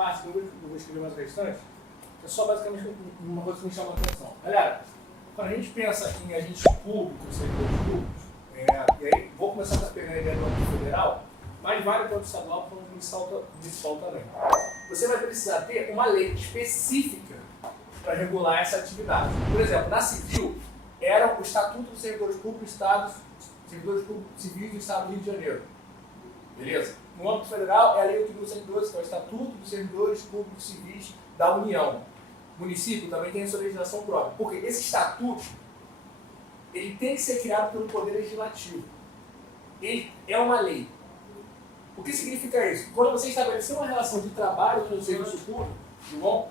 parte, eu vou escrever mais o restante, é só basicamente uma coisa que me chama a atenção. Galera, quando a gente pensa em agentes públicos, servidores públicos, e aí vou começar a pegar a ideia do âmbito federal, mas vale para o estadual para o municipal também. Você vai precisar ter uma lei específica para regular essa atividade. Por exemplo, na civil, era o Estatuto dos Servidores Públicos Servidores Públicos Civis do Estado do Rio de Janeiro. Beleza? No âmbito federal, é a Lei 8.112, que é o Estatuto dos Servidores Públicos Civis da União. O município também tem a sua legislação própria. Porque esse estatuto, ele tem que ser criado pelo Poder Legislativo. Ele é uma lei. O que significa isso? Quando você estabelecer uma relação de trabalho no serviço público, bom?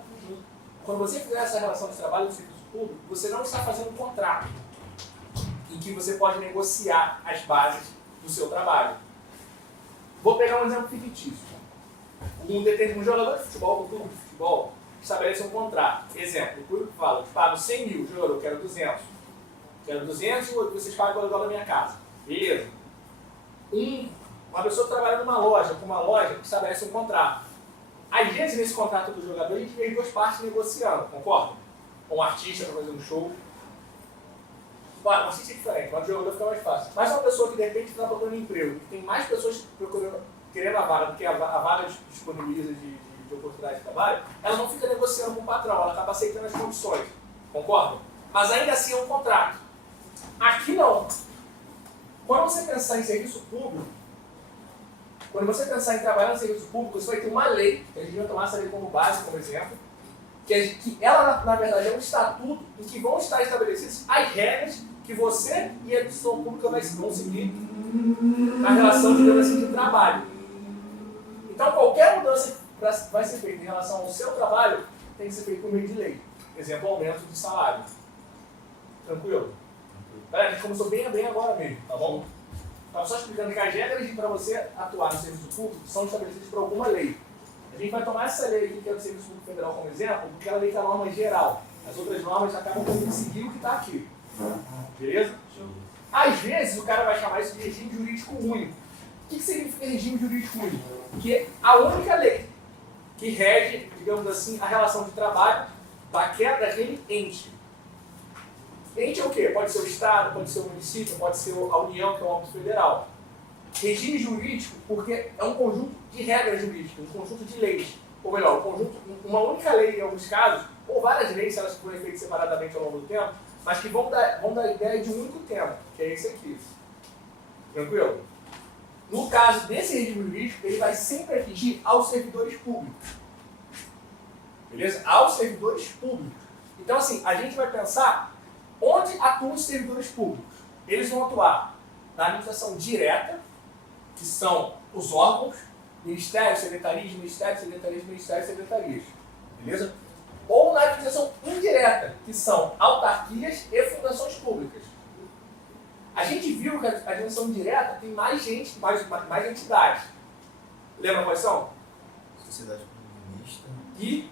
Quando você fizer essa relação de trabalho no serviço público, você não está fazendo um contrato em que você pode negociar as bases do seu trabalho. Vou pegar um exemplo fictício. Um jogador de futebol, um clube de futebol, estabelece um contrato. Exemplo, o clube fala, eu pago 100 mil, jogador, eu quero 200. Quero 200 e vocês pagam o aluguel da minha casa. Beleza. Uma pessoa que trabalha numa loja, com uma loja, estabelece um contrato. Às vezes, nesse contrato do jogador, a gente vê as duas partes negociando, concorda? Um artista para fazer um show. Um artista é diferente, mas o jogador fica mais fácil. Mas uma pessoa que, de repente, está procurando emprego, que tem mais pessoas querendo a vaga do que a vaga disponibiliza de oportunidade de trabalho, ela não fica negociando com o patrão, ela acaba aceitando as condições. Concorda? Mas ainda assim é um contrato. Aqui não. Quando você pensar em serviço público, quando você pensar em trabalhar no serviço público, você vai ter uma lei, que a gente vai tomar essa lei como base, como exemplo, que ela, na verdade, é um estatuto em que vão estar estabelecidas as regras que você e a administração pública vão seguir na relação, digamos assim, de trabalho. Então, qualquer mudança que vai ser feita em relação ao seu trabalho tem que ser feita por meio de lei. Exemplo, aumento de salário. Tranquilo? Galera, a gente começou bem agora mesmo, tá bom? Estava só explicando que as regras para você atuar no serviço público são estabelecidas por alguma lei. A gente vai tomar essa lei aqui, que é do Serviço Público Federal, como exemplo, porque ela lei tem a norma geral. As outras normas acabam tendo que seguir o que está aqui. Beleza? Às vezes o cara vai chamar isso de regime jurídico único. O que significa regime jurídico único? Que é a única lei que rege, digamos assim, a relação de trabalho daquele ente. Ente é o quê? Pode ser o Estado, pode ser o município, pode ser a União, que é o âmbito federal. Regime jurídico, porque é um conjunto de regras jurídicas, um conjunto de leis. Ou melhor, uma única lei em alguns casos, ou várias leis, se elas forem feitas separadamente ao longo do tempo, mas que vão dar a ideia de um único tema, que é esse aqui. Tranquilo? No caso desse regime jurídico, ele vai sempre atingir aos servidores públicos. Beleza? Aos servidores públicos. Então, assim, a gente vai pensar onde atuam os servidores públicos. Eles vão atuar na administração direta, que são os órgãos, ministérios, secretarias, secretarias. Beleza? Ou na administração indireta, que são autarquias e fundações públicas. A gente viu que a administração indireta tem mais gente, mais entidades. Lembra quais são? Sociedade Comunista e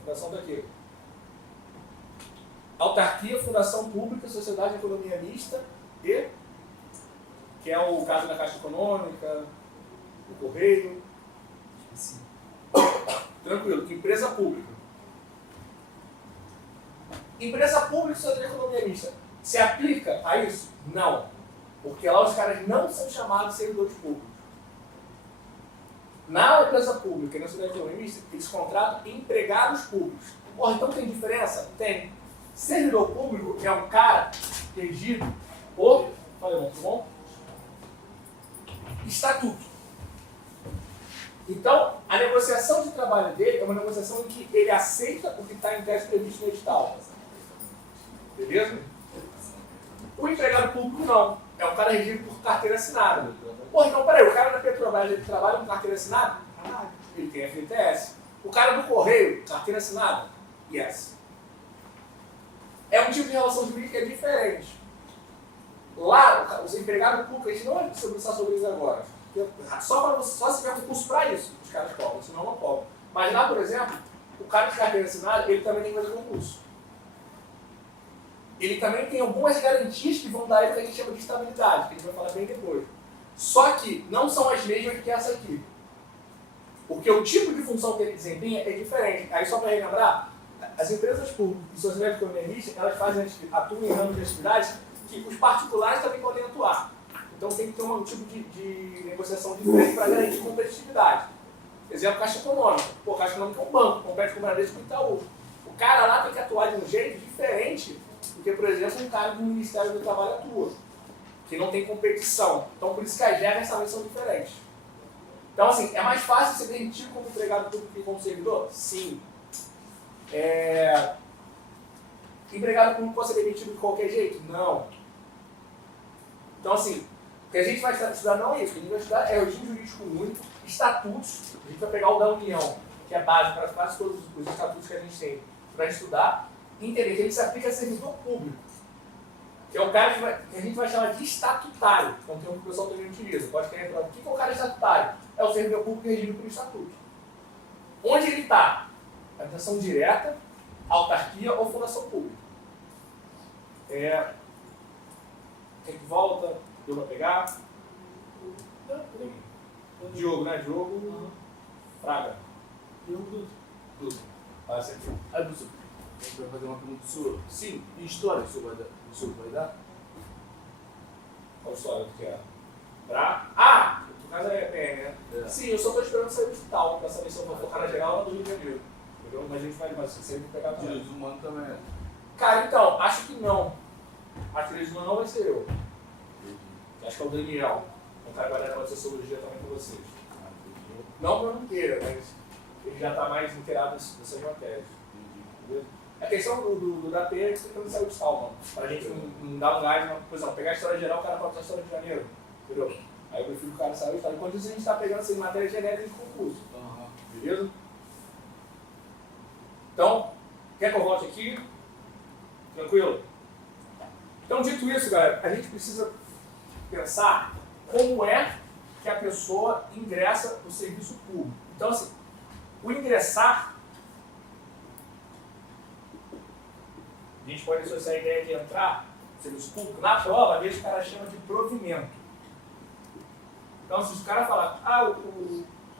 Fundação daqui. Autarquia, Fundação Pública, Sociedade de Economia Mista e, que é o caso da Caixa Econômica, o Correio. Sim. Tranquilo. Empresa pública. Empresa pública e Sociedade de Economia Mista. Se aplica a isso? Não. Porque lá os caras não são chamados de servidores públicos. Na empresa pública e na Sociedade de Economia Mista, eles contratam empregados públicos. Porra, então tem diferença? Tem. Servidor público é um cara regido por, tudo bom? Estatuto. Então, a negociação de trabalho dele é uma negociação em que ele aceita o que está em tese previsto no edital. Beleza? O empregado público não. É um cara regido por carteira assinada. Pô, então peraí, o cara da Petrobras ele trabalha com carteira assinada? Ele tem FGTS. O cara do Correio, carteira assinada? Yes. É um tipo de relação jurídica diferente. Lá, os empregados públicos, a gente não vai se debruçar sobre isso agora. Só se tiver recurso para isso, os caras cobram, senão não cobram. Mas lá, por exemplo, o cara de carteira assinada, ele também tem que fazer concurso. Ele também tem algumas garantias que vão dar ele o que a gente chama de estabilidade, que a gente vai falar bem depois. Só que não são as mesmas que essa aqui. Porque o tipo de função que ele desempenha é diferente. Aí só para relembrar, as empresas públicas e sociedades economistas, elas atuam em ramos de atividades que os particulares também podem atuar. Então tem que ter um tipo de negociação diferente para garantir competitividade. Exemplo, Caixa Econômica. Pô, Caixa Econômica é um banco, compete com o Bradesco e o Itaú. O cara lá tem que atuar de um jeito diferente do que, por exemplo, um cara do Ministério do Trabalho atua, que não tem competição. Então por isso que as regras também são diferentes. Então assim, é mais fácil ser demitido como empregado público que como servidor? Sim. Empregado público pode ser demitido de qualquer jeito? Não. Então assim, o que a gente vai estudar não é isso. O que a gente vai estudar é o regime jurídico único, estatutos. A gente vai pegar o da União, que é base para quase todos os estatutos que a gente tem para estudar, e entender que ele se aplica a servidor público, que é o cara que a gente vai chamar de estatutário, que é um termo que o pessoal também utiliza. Pode querer entrar. O que é o cara estatutário? É o servidor público regido pelo estatuto. Onde ele está? Administração direta, autarquia ou fundação pública. Quem que volta? Deu para pegar? Diogo, né? Diogo. Fraga. Diogo Dudu. Passa aqui. Ah, professor, a gente vai fazer uma pergunta sua. Sim. E história o senhor vai dar? Qual história que é? Ah! No caso é né? É. Sim, eu só estou esperando sair do hospital para saber se eu vou focar na geral ou no Rio de Janeiro. Entendeu? Mas a gente vai sempre pegar tudo. Direitos humanos também é. Cara, então, acho que não. Acho que direitos humanos não vai ser eu. Acho que é o Daniel. Um cara que vai dar sociologia também com vocês. Não que eu não queira, mas ele já está mais inteirado nessas matérias. Entendeu? A questão do da P é que você tem que sair do hospital, mano. Pra gente não dar um gás, por exemplo, pegar a história geral, o cara fala a história de janeiro. Entendeu? Aí eu prefiro que o cara saia do hospital. Enquanto isso, a gente está pegando essas matérias genéricas de concurso. Beleza? Então, quer que eu volte aqui? Tranquilo? Então, dito isso, galera, a gente precisa pensar como é que a pessoa ingressa no serviço público. Então, assim, o ingressar, a gente pode associar a ideia de entrar no serviço público, na prova, às vezes o cara chama de provimento. Então, se os caras falar,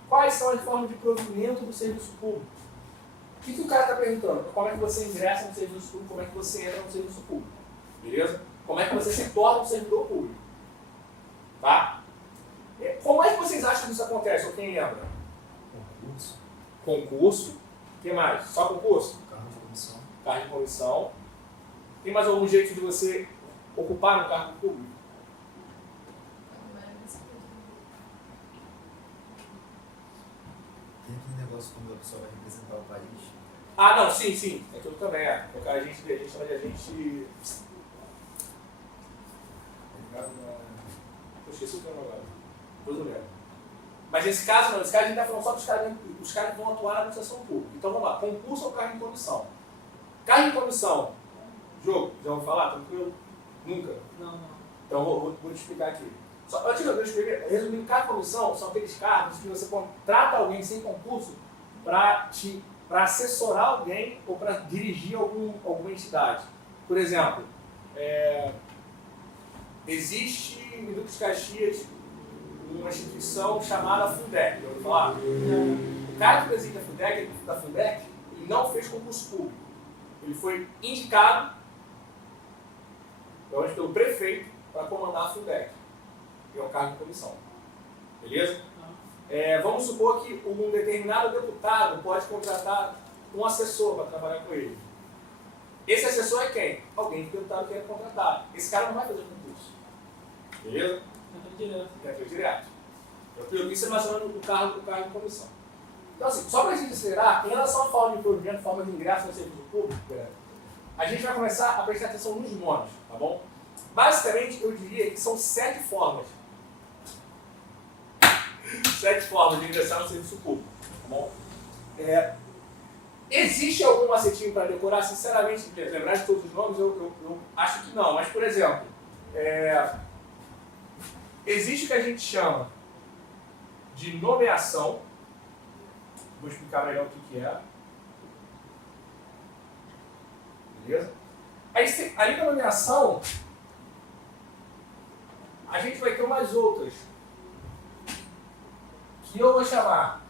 quais são as formas de provimento do serviço público? O que o cara está perguntando? Como é que você ingressa no serviço público, como é que você entra no serviço público? Beleza? Como é que você se torna um servidor público? Tá? Como é que vocês acham que isso acontece? Ou quem lembra? Concurso, Concurso. O que mais? Só concurso? cargo de comissão. Cargo de comissão. Tem mais algum jeito de você ocupar um cargo público? Tem aquele negócio quando a pessoa vai representar o país. Ah, não, sim. Aquilo também é. O cara, a gente chama de agente. Eu esqueci o termo agora. Depois eu lembro. Mas nesse caso não, nesse caso a gente está falando só dos caras que vão atuar na administração pública. Então vamos lá, concurso ou cargo em comissão? Cargo em comissão, jogo, já vou falar, tranquilo? Nunca? Não. Então vou te explicar aqui. Só, antes de eu explicar, resumindo, cargo em comissão são aqueles cargos que você contrata alguém sem concurso para assessorar alguém ou para dirigir alguma entidade. Por exemplo, existe em Duque de Caxias uma instituição chamada Fundec, já ouviu falar? O cara que preside da Fundec, ele não fez concurso público. Ele foi indicado pelo prefeito para comandar a Fundec. Que é um cargo de comissão. Beleza? Vamos supor que um determinado deputado pode contratar um assessor para trabalhar com ele. Esse assessor é quem? Alguém que o deputado quer contratar. Esse cara não vai fazer concurso. Beleza? Entra direto. Tranquilo? Isso é mais ou menos o cargo de comissão. Então, assim, só para a gente acelerar, em relação à forma de provimento, forma de ingresso no serviço público, a gente vai começar a prestar atenção nos nomes, tá bom? Basicamente, eu diria que são 7 formas. 7 formas de ingressar no serviço público, tá bom? Existe algum macetinho para decorar? Sinceramente, lembrar de todos os nomes, eu acho que não. Mas, por exemplo, existe o que a gente chama de nomeação. Vou explicar melhor o que é. Beleza? Aí, ali na nomeação, a gente vai ter umas outras que eu vou chamar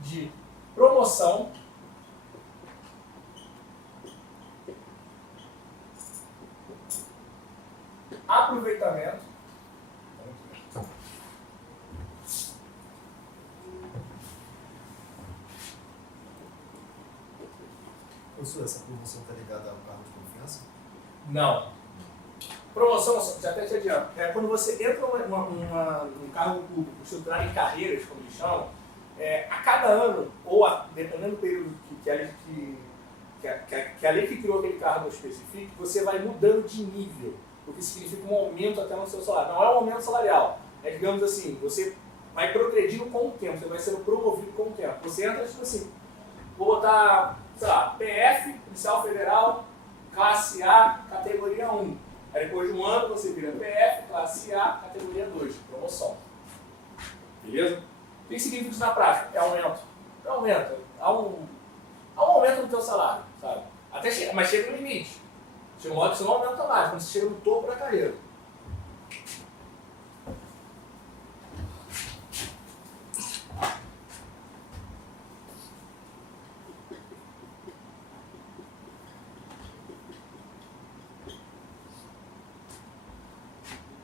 de promoção, aproveitamento, Professor, essa promoção está ligada ao cargo de confiança? não. Promoção, já até te adianto, é quando você entra num cargo público estruturado em carreiras, como eles chamam, a cada ano, ou dependendo do período que a lei que criou aquele cargo especifique, você vai mudando de nível, o que significa um aumento até no seu salário. Não é um aumento salarial, é, digamos assim, você vai progredindo com o tempo, você vai sendo promovido com o tempo. Você entra tipo assim, vou botar, sei lá, PF, Policial Federal, classe A, categoria 1. Aí depois de um ano você vira PF, classe A, categoria 2, promoção. Beleza? O que significa isso na prática? É aumento. É aumento. Há um aumento no teu salário, sabe? Até chega, mas chega no limite. Chega uma hora que você não aumenta mais, quando você chega no topo da carreira.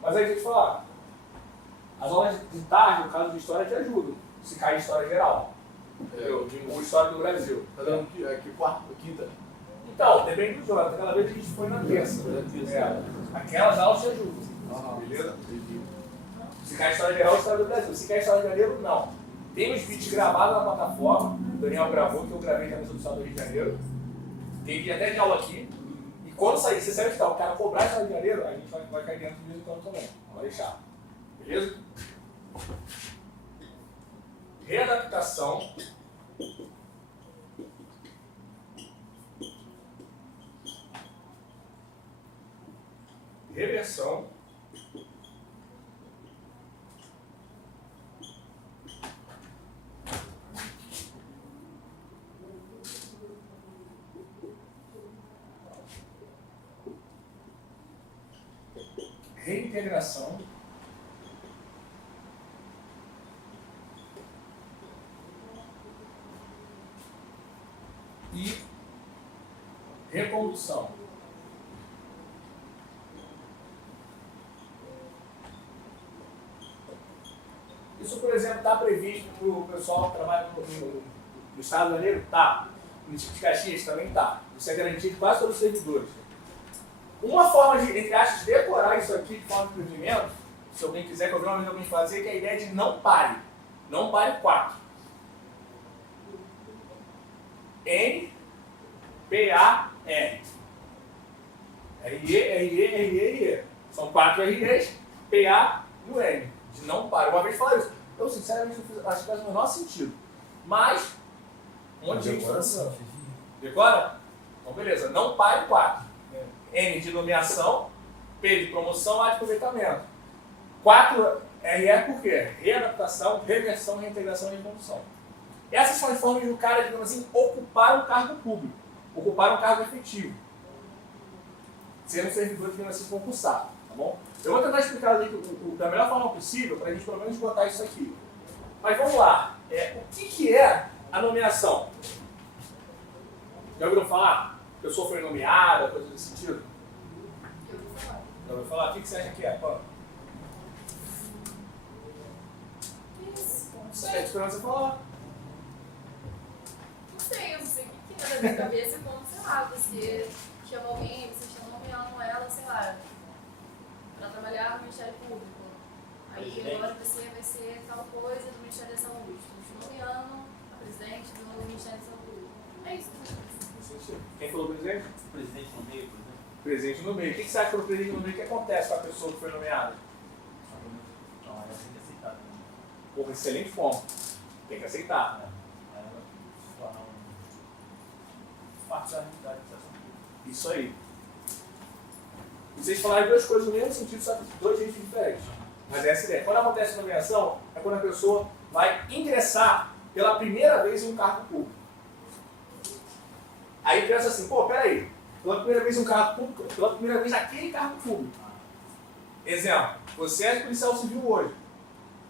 Mas aí, deixa eu te falar, as aulas de tarde, no caso de história, te ajudam. Se cair história geral. Ou história do Brasil. Tá dando aqui quarta, quinta? Então, depende do Jonathan. Aquela vez a gente foi na terça. Aquelas aulas te ajudam. Beleza? Se cair história geral, história do Brasil. Se cair história de janeiro, não. Tem os vídeos gravados na plataforma. O Daniel gravou, que eu gravei também sobre o estado do Rio de Janeiro. Tem vídeo até de aula aqui. E quando sair, você sabe que tá, o cara cobrar história de janeiro, a gente vai cair dentro de vez em quando também. Vamos deixar. Beleza? Readaptação. Reversão. Reintegração. E recondução. Isso, por exemplo, está previsto para o pessoal que trabalha no Estado do Rio de Janeiro? Está. No município de Caxias também está. Isso é garantido quase todos os servidores. Uma forma de, entre aspas, decorar isso aqui de forma de procedimento, se alguém quiser que eu veja uma vez alguém fazer, que é a ideia de não pare. Não pare 4. N, P, A, R. R-E, R-E, R-E, R-E. São 4 R-Es, P, A e o N. De não pare. Uma vez falaram isso. Eu, sinceramente, acho que faz o menor sentido. Mas, um monte de gente fala assim. Decora? Então, beleza. Não pare 4. N de nomeação, P de promoção, A de aproveitamento. 4 RE por quê? Readaptação, reversão, reintegração e recondução. Essas são as formas do cara, digamos assim, ocupar um cargo público, ocupar um cargo efetivo. Ser um servidor, digamos assim, concursado, tá bom? Eu vou tentar explicar ali da melhor forma possível para a gente pelo menos botar isso aqui. Mas vamos lá. O que é a nomeação? Já ouviram falar? A pessoa foi nomeada, coisa desse sentido? Já ouviu falar? O que você acha que é? Pô? Isso. Não sei, esperando você falar. Não sei o que na minha cabeça como, sei lá, você chama alguém, você chama nomeando ela, sei lá, pra trabalhar no Ministério Público. Aí agora você vai ser tal coisa do Ministério da Saúde. Estou nomeando a presidente do Ministério da Saúde. É isso. Quem falou presidente? Presidente no meio, por exemplo. Presidente no meio. O que você acha que no presidente no meio que acontece com a pessoa que foi nomeada? Não, ela tem que aceitar também. Porra, excelente ponto. Tem que aceitar. Ela se torna parte da realidade dessa coisa. Isso aí. Vocês falaram duas coisas no mesmo sentido, só que de dois jeitos diferentes. Mas essa é a ideia. Quando acontece a nomeação, é quando a pessoa vai ingressar pela primeira vez em um cargo público. Aí pensa assim, pô, peraí, pela primeira vez em um cargo público, pela primeira vez naquele cargo público. Exemplo, você é policial civil hoje.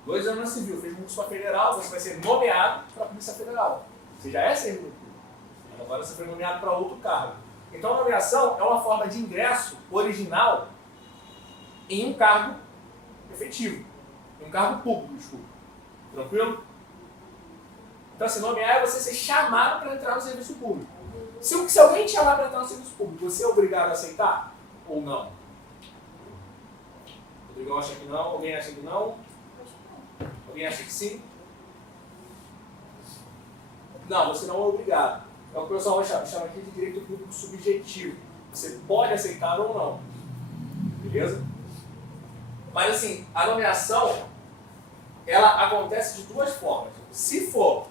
2 anos na civil, fez concurso para federal, você vai ser nomeado para a Polícia Federal. Você já é servidor público. Agora você foi nomeado para outro cargo. Então a nomeação é uma forma de ingresso original em um cargo efetivo. Em um cargo público, desculpa. Tranquilo? Então, assim, nomear é você ser chamado para entrar no serviço público. Se alguém te chamar para entrar no serviço público, você é obrigado a aceitar ou não? O Rodrigão acha que não, alguém acha que não? Alguém acha que sim? Não, você não é obrigado. É o que o pessoal chama aqui de direito público subjetivo. Você pode aceitar ou não. Beleza? Mas assim, a nomeação, ela acontece de 2 formas. Se for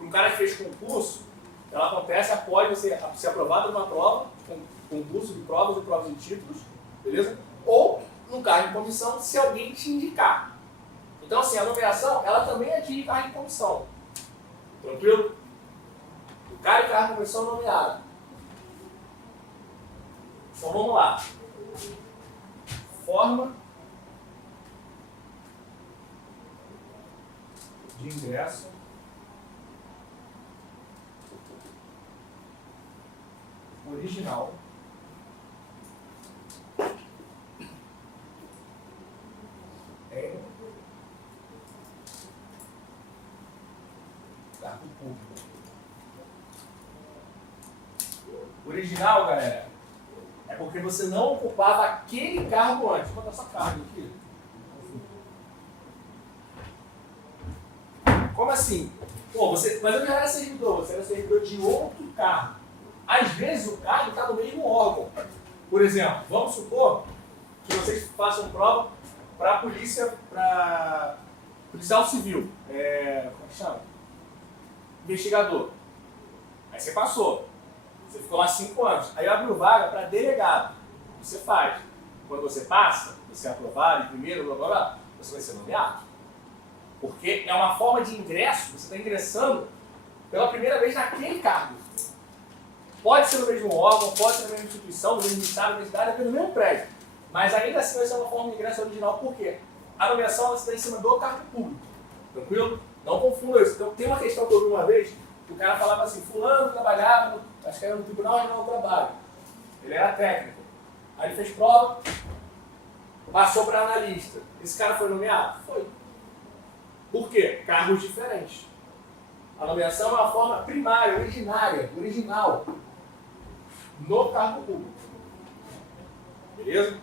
um cara que fez concurso, ela acontece após você ser aprovado numa prova, concurso de provas ou provas de títulos, beleza? Ou num cargo de comissão, se alguém te indicar. Então, assim, a nomeação, ela também é de cargo de comissão. Tranquilo? O cara de cargo de comissão nomeado. Então, vamos lá. Forma de ingresso original em cargo público. Original, galera, é porque você não ocupava aquele cargo antes. Vou botar sua carga aqui. Como assim? Pô, mas eu já era servidor, você era servidor de outro cargo. Às vezes o cargo está no mesmo órgão. Por exemplo, vamos supor que vocês façam prova para a polícia, para policial civil. Como é que chama? Investigador. Aí você passou. Você ficou lá 5 anos. Aí abriu vaga para delegado. Você faz. Quando você passa, você é aprovado em primeiro, blá blá blá, você vai ser nomeado. Porque é uma forma de ingresso, você está ingressando pela primeira vez naquele cargo. Pode ser no mesmo órgão, pode ser na mesma instituição, no mesmo estado, na mesma cidade, até no mesmo prédio. Mas ainda assim vai ser uma forma de ingresso original, por quê? A nomeação ela está em cima do cargo público. Tranquilo? Não confunda isso. Então tem uma questão que eu ouvi uma vez, que o cara falava assim, fulano trabalhava, acho que era no Tribunal Regional do Trabalho. Ele era técnico. Aí ele fez prova, passou para analista. Esse cara foi nomeado? Foi. Por quê? Cargos diferentes. A nomeação é uma forma primária, original, no cargo público. Beleza?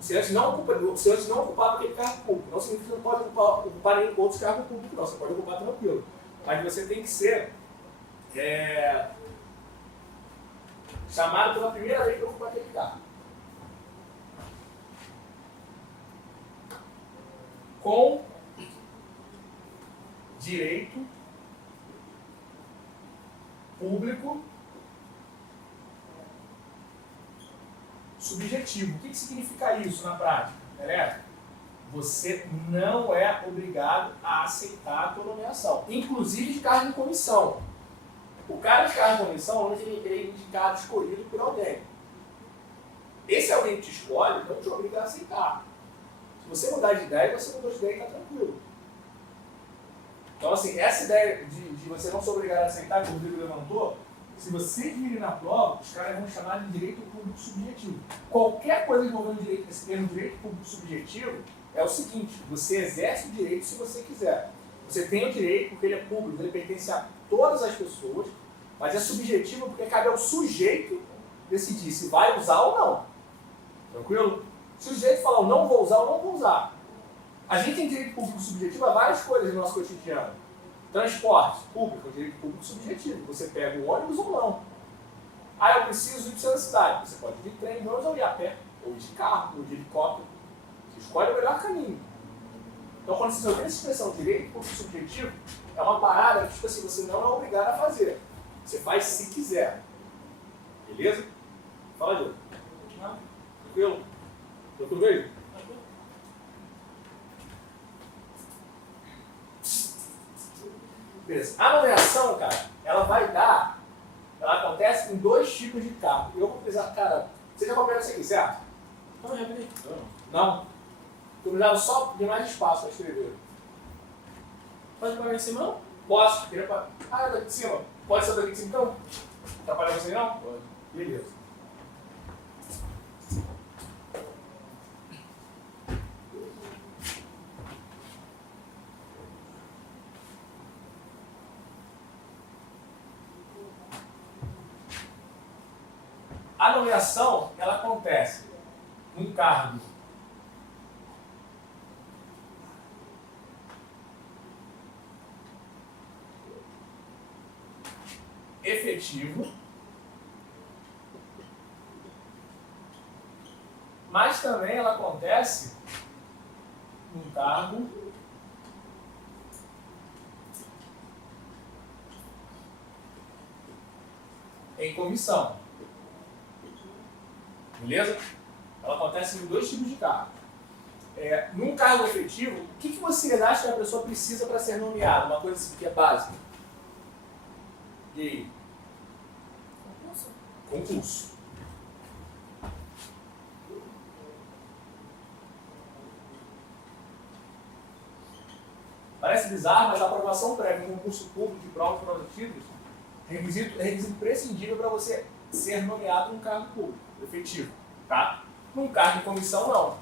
Você antes não ocupava aquele cargo público. Não significa que você não pode ocupar nenhum outro cargo público, não. Você pode ocupar tranquilo. Mas você tem que ser chamado pela primeira vez para ocupar aquele cargo. Com direito público subjetivo. O que significa isso na prática, galera? Você não é obrigado a aceitar a tua nomeação, inclusive de cargo de comissão. O cara de cargo de comissão, ele é indicado, escolhido por alguém. Esse alguém que te escolhe não te obriga a aceitar. Se você mudar de ideia, você mudou de ideia e está tranquilo. Então, assim, essa ideia de você não ser obrigado a aceitar, que o Rodrigo levantou, se você vir na prova, os caras vão chamar de direito público subjetivo. Qualquer coisa envolvendo direito, esse termo direito público subjetivo, é o seguinte, você exerce o direito se você quiser. Você tem o direito porque ele é público, ele pertence a todas as pessoas, mas é subjetivo porque cabe ao sujeito decidir se vai usar ou não. Tranquilo? Se o sujeito falar, eu não vou usar, eu não vou usar. A gente tem direito público subjetivo a várias coisas no nosso cotidiano. Transporte público é um direito público subjetivo. Você pega o ônibus ou não. Ah, eu preciso ir para a cidade. Você pode ir de trem, ônibus, ou ir a pé, ou ir de carro, ou de helicóptero. Você escolhe o melhor caminho. Então, quando você ouve essa expressão direito público subjetivo, é uma parada que tipo assim, você não é obrigado a fazer. Você faz se quiser. Beleza? Fala, Diogo. Não. Tranquilo? Tranquilo mesmo? Beleza. A nomeação, cara, ela acontece em 2 tipos de cargo. Eu vou precisar, cara, você já compreende isso aqui, certo? Não, repete. Não? Eu precisava só de mais espaço para escrever. Pode pagar em cima, não? Posso? Queria pa- Ah, é daqui de cima. Pode ser daqui de cima então? Atrapalha você não? Pode. Beleza. A nomeação, ela acontece num cargo efetivo, mas também ela acontece num cargo em comissão. Beleza? Ela acontece em dois tipos de cargo. Num cargo efetivo, o que você acha que a pessoa precisa para ser nomeada? Uma coisa assim que é básica. E aí? Concurso? Concurso. Parece bizarro, mas a aprovação prévia em concurso público de provas produtivas é requisito imprescindível para você ser nomeado num cargo público efetivo. Tá? Num cargo de comissão, não.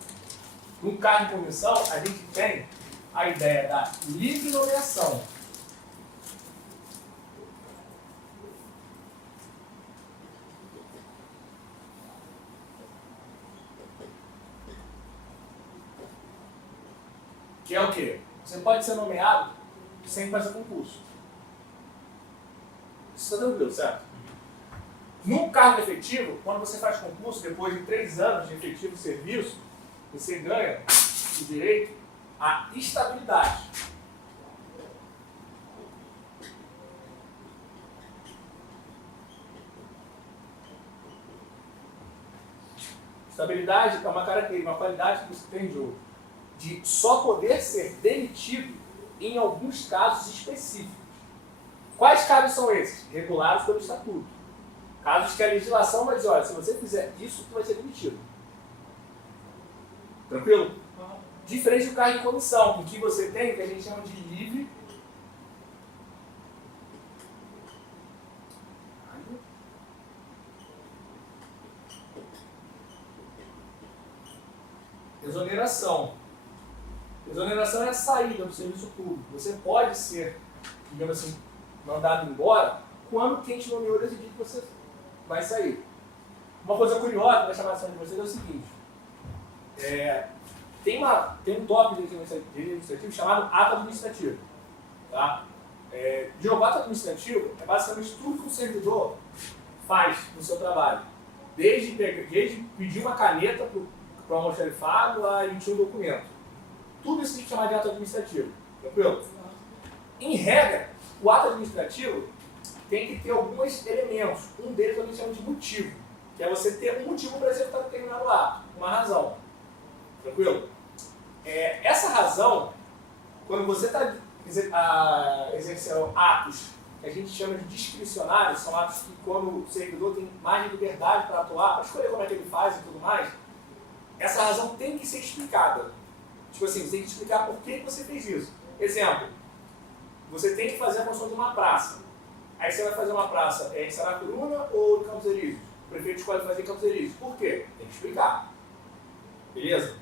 Num cargo de comissão, a gente tem a ideia da livre nomeação. Que é o quê? Você pode ser nomeado sem fazer concurso. Isso está tranquilo, certo? Num cargo efetivo, quando você faz concurso, depois de 3 anos de efetivo serviço, você ganha o direito à estabilidade. Estabilidade é uma característica, uma qualidade que você tem de só poder ser demitido em alguns casos específicos. Quais casos são esses? Regulados pelo Estatuto. Casos que a legislação vai dizer, olha, se você fizer isso, tu vai ser demitido. Tranquilo? Diferente do cargo de comissão, em que você tem o que a gente chama de livre exoneração. Exoneração é a saída do serviço público. Você pode ser, digamos assim, mandado embora quando quem te nomeou decidir que você vai sair. Uma coisa curiosa da chamação de vocês é o seguinte: tem um tópico de administrativo chamado ato administrativo. Tá? O ato administrativo é basicamente tudo que o servidor faz no seu trabalho. Desde pedir uma caneta para um almoxarifado a emitir um documento. Tudo isso a gente chama de ato administrativo. Tranquilo? Em regra, o ato administrativo tem que ter alguns elementos. Um deles a gente chama de motivo, que é você ter um motivo para executar determinado ato, uma razão. Tranquilo? Essa razão, quando você está exercendo atos que a gente chama de discricionários, são atos que quando o servidor tem mais liberdade para atuar, para escolher como é que ele faz e tudo mais, essa razão tem que ser explicada. Tipo assim, você tem que explicar por que você fez isso. Exemplo, você tem que fazer a construção de uma praça. Aí você vai fazer uma praça em Saracuruna ou em Campos Elíseos? O prefeito escolhe fazer em Campos Elíseos. Por quê? Tem que explicar. Beleza?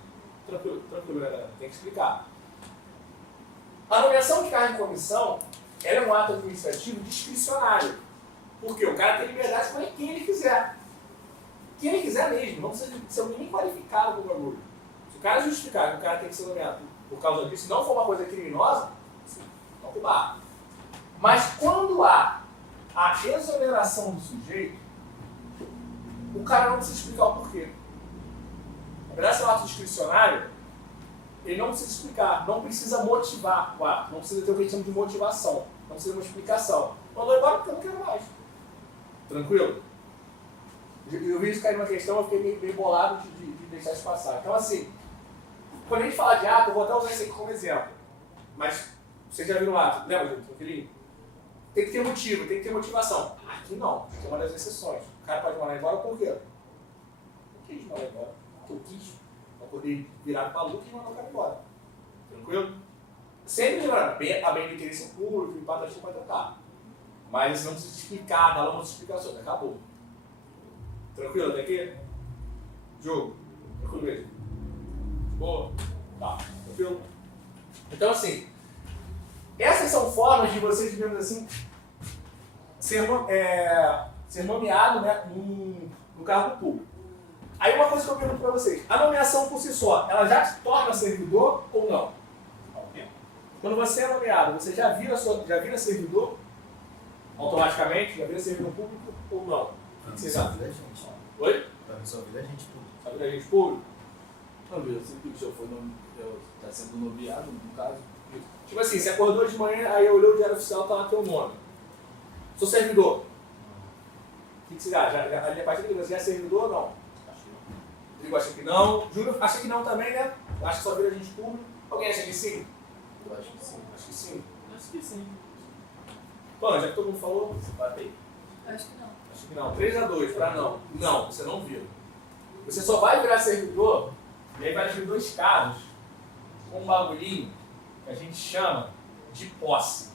Tranquilo, galera. Tem que explicar. A nomeação de cargo em comissão, ela é um ato administrativo discricionário. Por quê? O cara tem liberdade de escolher quem ele quiser. Quem ele quiser mesmo. Não precisa ser alguém nem qualificado para o bagulho. Se o cara justificar que o cara tem que ser nomeado por causa disso, se não for uma coisa criminosa, não tem barra. Mas quando há a exoneração do sujeito, o cara não precisa explicar o porquê. Na verdade, se é um ato discricionário, ele não precisa explicar, não precisa motivar o ato, não precisa ter o que a gente chama de motivação, não precisa de uma explicação. Mandou embora porque eu não quero mais. Tranquilo? Eu vi isso cair numa questão, eu fiquei meio bolado de deixar isso passar. Então, assim, quando a gente fala de ato, eu vou até usar isso aqui como exemplo. Mas vocês já viram o ato, lembra, gente? Tem que ter motivo, tem que ter motivação. Aqui não, é uma das exceções. O cara pode mandar embora por quê? Não quis mandar embora, porque eu quis. Para poder virar para a luta e mandar o cara embora. Tranquilo? Sempre lembrando, a bem do interesse público e para a gente vai tratar. Mas não precisa explicar, dar uma explicação, acabou. Tranquilo até aqui? Jogo. Tranquilo mesmo? Boa? Tá, tranquilo? Então assim, essas são formas de você, digamos assim, ser nomeado, né, no cargo público. Aí uma coisa que eu pergunto para vocês, a nomeação por si só, ela já te torna servidor ou não? Quando você é nomeado, você já vira servidor automaticamente? Já vira servidor público ou não? O que vocês acham? Oi? Pra sua vida é gente pública. Só vira gente público? Não, viu? Assim que o senhor está sendo nomeado, no caso. Tipo assim, você acordou de manhã, aí olhou o diário oficial, tá lá teu nome. Sou servidor. O que você acha? A partir de você já é servidor ou não? Digo, acha que não. Júlio acha que não também, né? Acha que só vira gente público. Alguém acha que sim? Eu acho que sim. Acho que sim. Acho que sim. Bom, já que todo mundo falou, Você batei. Eu acho que não. acho que não. 3-2 para não. Não, você não vira. Você só vai virar servidor, e aí vai ter dois casos, com um bagulhinho que a gente chama de posse.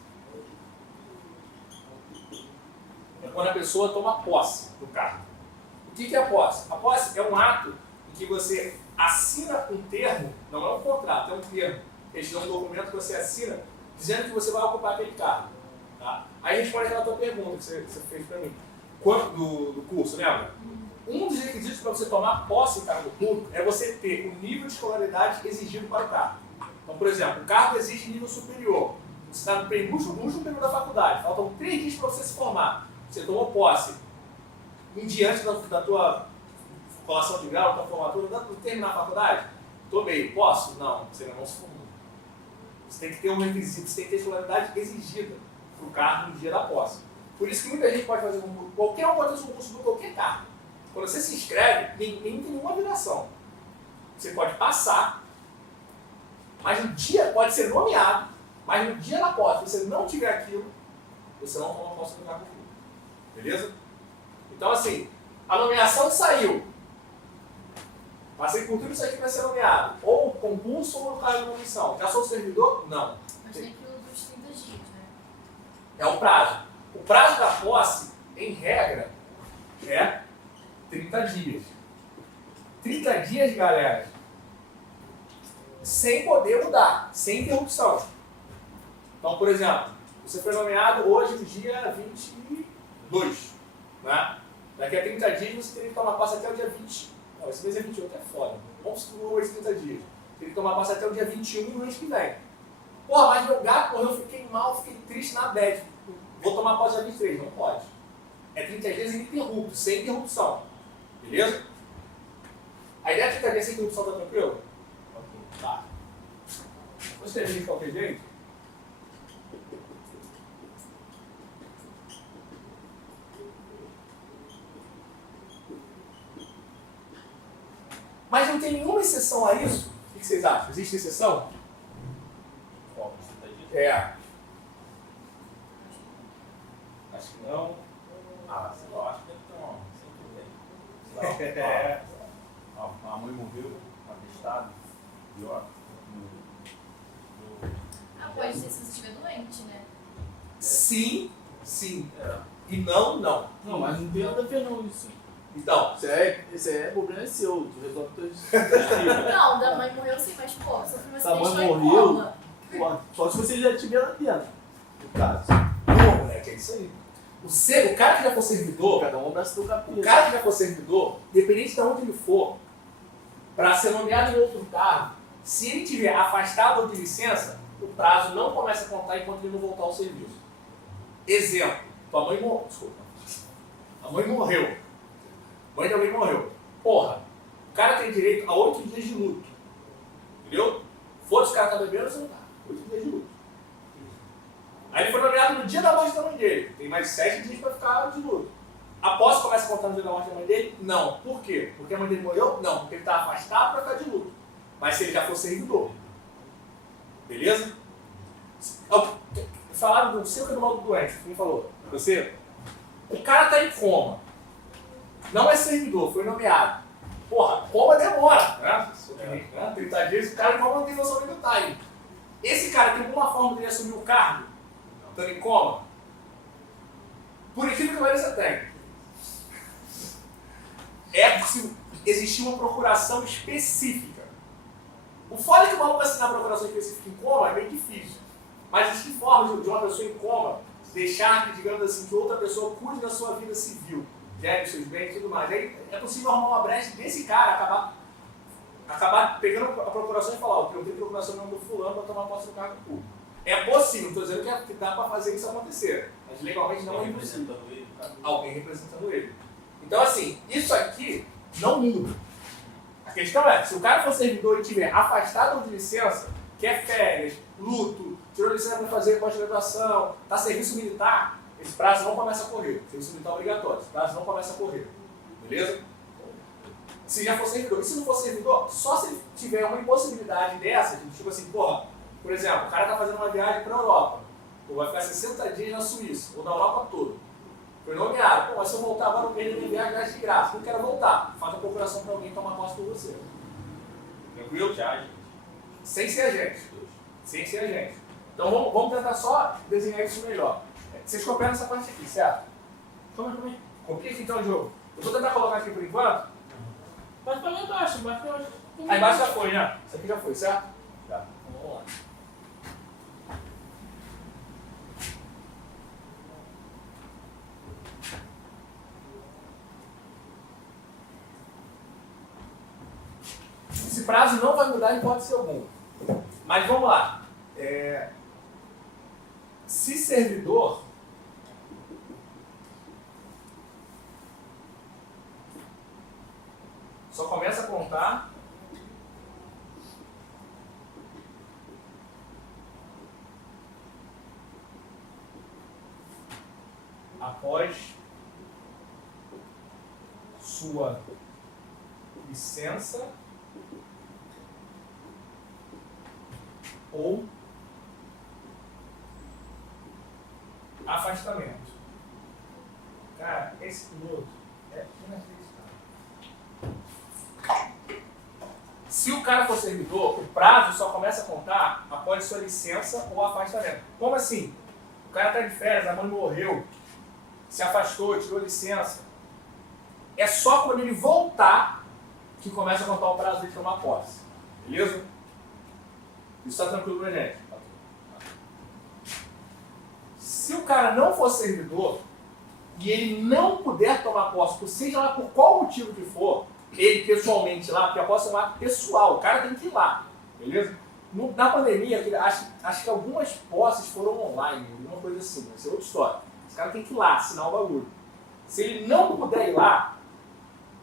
É quando a pessoa toma posse do cargo. O que é a posse? A posse é um ato em que você assina um termo, não é um contrato, é um termo. Eles dão um documento que você assina dizendo que você vai ocupar aquele cargo. Tá? Aí responde aquela tua pergunta que você fez para mim. Do curso, lembra? Um dos requisitos para você tomar posse em cargo público é você ter o nível de escolaridade exigido para o cargo. Então, por exemplo, o cargo exige nível superior. Você está no último período da faculdade, faltam 3 dias para você se formar. Você tomou posse. Em diante da tua colação de grau, da tua formatura, do terminar a faculdade, tomei posse? Não, você ainda não se formou. Você tem que ter um requisito, você tem que ter escolaridade exigida para o cargo no dia da posse. Por isso que muita gente pode fazer concurso, qualquer um pode fazer um concurso de qualquer cargo. Quando você se inscreve, nem tem nenhuma obrigação. Você pode passar, mas no dia pode ser nomeado, mas no dia da posse, se você não tiver aquilo, você não toma posse do cargo público. Beleza? Então assim, a nomeação saiu. Passei por tudo isso aqui para ser nomeado. Ou concurso ou no cargo de comissão. Já sou servidor? Não. Mas tem aquilo dos 30 dias, né? É o prazo. O prazo da posse, em regra, é 30 dias. 30 dias, galera, sem poder mudar, sem interrupção. Então, por exemplo, você foi nomeado hoje no dia 22, né? Daqui a 30 dias você teria que tomar posse até o dia 20. Não, esse mês é 28, é foda. Vamos supor esse 30 dias. Teria que tomar posse até o dia 21 no mês que vem. Porra, mas meu gato morreu, eu fiquei mal, fiquei triste na bad. Vou tomar posse dia 23, não pode. É 30 dias ininterrupto, sem interrupção. Beleza? A ideia de 30 dias sem interrupção tá tranquilo? Ok. Tá. Vou escrever de qualquer jeito. Mas não tem nenhuma exceção a isso? O que vocês acham? Existe exceção? Qual você tá dizendo? É. Acho que não. Ah, sei lá, acho que deve ter uma. Sempre tem. Sei lá, a mãe morreu, atestado, pior. Ah, pode ser se você estiver doente, né? Sim, sim. É. E não, não. Não, mas não tem nada a ver não isso. Então, Isso é problema é seu, tu resolve teus filhos. Não, da mãe morreu sim, mas pô, sofreu um Se a mãe acidente, foi em morreu? coma. Pô, só se você já estiver lá dentro, no caso. não, moleque, é isso aí. O cara que já for servidor, Cada um abraça do o capeta. cara que já for servidor, independente de onde ele for, para ser nomeado em outro cargo, se ele tiver afastado ou de licença, o prazo não começa a contar enquanto ele não voltar ao serviço. Exemplo, tua mãe morreu. Desculpa. A mãe morreu. Mãe de alguém morreu. Porra, o cara tem direito a 8 dias de luto. Entendeu? Foda-se, o cara tá bebendo, você não tá. 8 dias de luto. Aí ele foi nomeado no dia da morte da mãe dele. Tem mais 7 dias para ficar de luto. A posse começa a contar no dia da morte da mãe dele? Não. Por quê? Porque a mãe dele morreu? Não. Porque ele está afastado para ficar de luto. Mas se ele já for servidor. Beleza? Falaram do seu que é do mal do doente. Quem falou? Você? O cara tá em coma. Não é servidor, foi nomeado. Porra, coma demora, né? vezes o cara não tem noção nem do time. Esse cara tem alguma forma de ele assumir o cargo, estando em coma? Por incrível que pareça, técnica. É possível existir uma procuração específica. O foda é que o maluco assinar a procuração específica em coma é meio difícil. Mas existem formas de uma pessoa em coma deixar que, digamos assim, que outra pessoa cuide da sua vida civil, gere seus bens e tudo mais. Aí é possível arrumar uma brecha desse cara acabar pegando a procuração e falar: eu tenho procuração no nome do fulano para tomar posse do cargo público. É possível, não estou dizendo que dá para fazer isso acontecer, mas legalmente não é impossível. Alguém representando ele. Então, assim, isso aqui não muda. A questão é, se o cara for servidor e estiver afastado de licença, quer férias, luto, tirou licença para fazer pós-graduação, está serviço militar, esse prazo não começa a correr. Serviço militar obrigatório, esse prazo não começa a correr. Beleza? Se já for servidor. E se não for servidor, só se ele tiver uma impossibilidade dessa, tipo assim, porra, por exemplo, o cara está fazendo uma viagem para a Europa, ou vai ficar 60 dias na Suíça, ou na Europa toda. Foi nomeado. Pô, mas se eu voltar agora no meio da minha viagem, de graça. Não quero voltar. Faz a procuração para alguém tomar posse por você. Tranquilo? Sem ser agente. Sem ser agente. Então vamos tentar só desenhar isso melhor. Vocês copiaram essa parte aqui, certo? Como? Copia aqui então o jogo. Eu vou tentar colocar aqui por enquanto. Vai pra lá embaixo, vai pra lá. Aí embaixo já foi, né? Isso aqui já foi, certo? Já. Vamos lá. Esse prazo não vai mudar em hipótese alguma. Mas vamos lá. Se servidor só começa a contar após sua licença ou afastamento. Cara, esse piloto é inacreditável. Se o cara for servidor, o prazo só começa a contar após sua licença ou afastamento. Como assim? O cara está de férias, a mãe morreu, se afastou, tirou licença. É só quando ele voltar que começa a contar o prazo de tomar posse. Beleza? Isso está tranquilo pra gente? Se o cara não for servidor e ele não puder tomar posse, seja lá por qual motivo que for, ele pessoalmente lá, porque a posse é um ato pessoal, o cara tem que ir lá, beleza? Na pandemia, acho que algumas posses foram online, alguma coisa assim, vai ser outra história. Esse cara tem que ir lá, assinar o bagulho. Se ele não puder ir lá,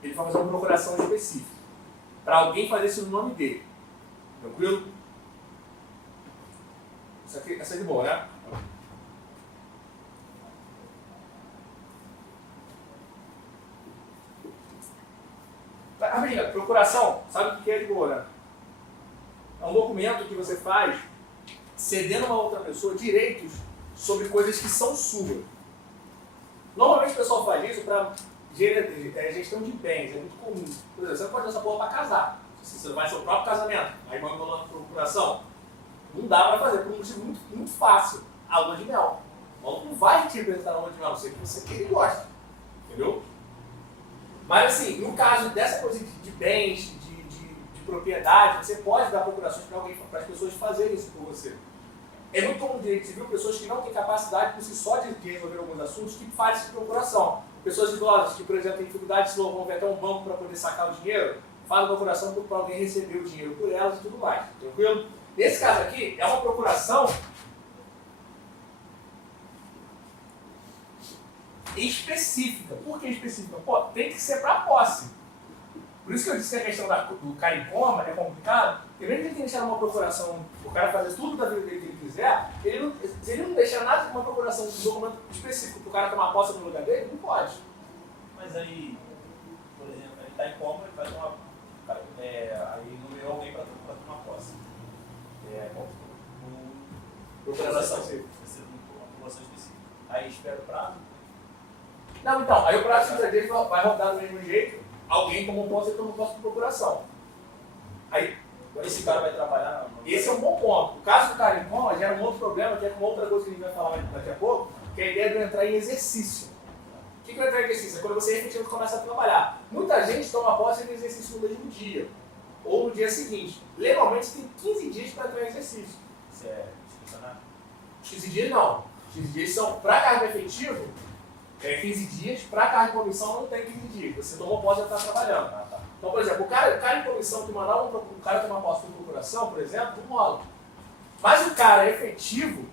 ele vai fazer uma procuração específica, para alguém fazer isso no nome dele. Tranquilo? Essa é de boa, né? Amiga, procuração, sabe o que é de boa, né? É um documento que você faz cedendo a uma outra pessoa direitos sobre coisas que são suas. Normalmente o pessoal faz isso para gestão de bens, é muito comum. Por exemplo, você não pode usar essa porra para casar. Você vai seu próprio casamento, aí manda uma procuração. Não dá para fazer, por um motivo muito fácil. A lua de mel. O maluco não vai te representar na lua de mel, não sei o que você quer e gosta. Entendeu? Mas assim, no caso dessa coisa de bens, de propriedade, você pode dar procurações para as pessoas fazerem isso por você. É muito comum no direito civil pessoas que não têm capacidade por si só de resolver alguns assuntos que fazem essa procuração. Pessoas idosas que, por exemplo, têm dificuldade de se locomover até um banco para poder sacar o dinheiro, fazem procuração para alguém receber o dinheiro por elas e tudo mais. Tranquilo? Nesse caso aqui, é uma procuração específica. Por que específica? Pô, tem que ser para posse. Por isso que eu disse que a questão do cara em coma é complicado, porque mesmo que ele tenha deixado uma procuração, o cara fazer tudo da vida dele que ele quiser, se ele não deixar nada de uma procuração de um documento específico para o cara tomar posse no lugar dele, não pode. Mas aí, por exemplo, ele está em coma, ele vai tomar. Aí nomeou alguém para tomar posse. Procuração específica. Uma população específica. Aí espera o prazo. Não, então, aí o prazo dele vai rodar do mesmo jeito, alguém tomou posse e tomou posse de procuração. Aí, Esse cara vai trabalhar Esse é um bom ponto. O caso do cara em coma gera um outro problema, que é uma outra coisa que a gente vai falar daqui a pouco, que é a ideia de eu entrar em exercício. O que é entrar em exercício? É quando você efetivamente começa a trabalhar. Muita gente toma posse de exercício no mesmo dia, ou no dia seguinte. Legalmente você tem 15 dias para entrar em exercício. Isso é institucional? 15 dias não. 15 dias são para cargo efetivo, 15 dias, para cargo de comissão não tem 15 dias. Você tomou posse e já está trabalhando. Ah, tá. Então, por exemplo, o cara em comissão que mandar um cara tomar posse por procuração, por exemplo, não rola. Mas o cara efetivo,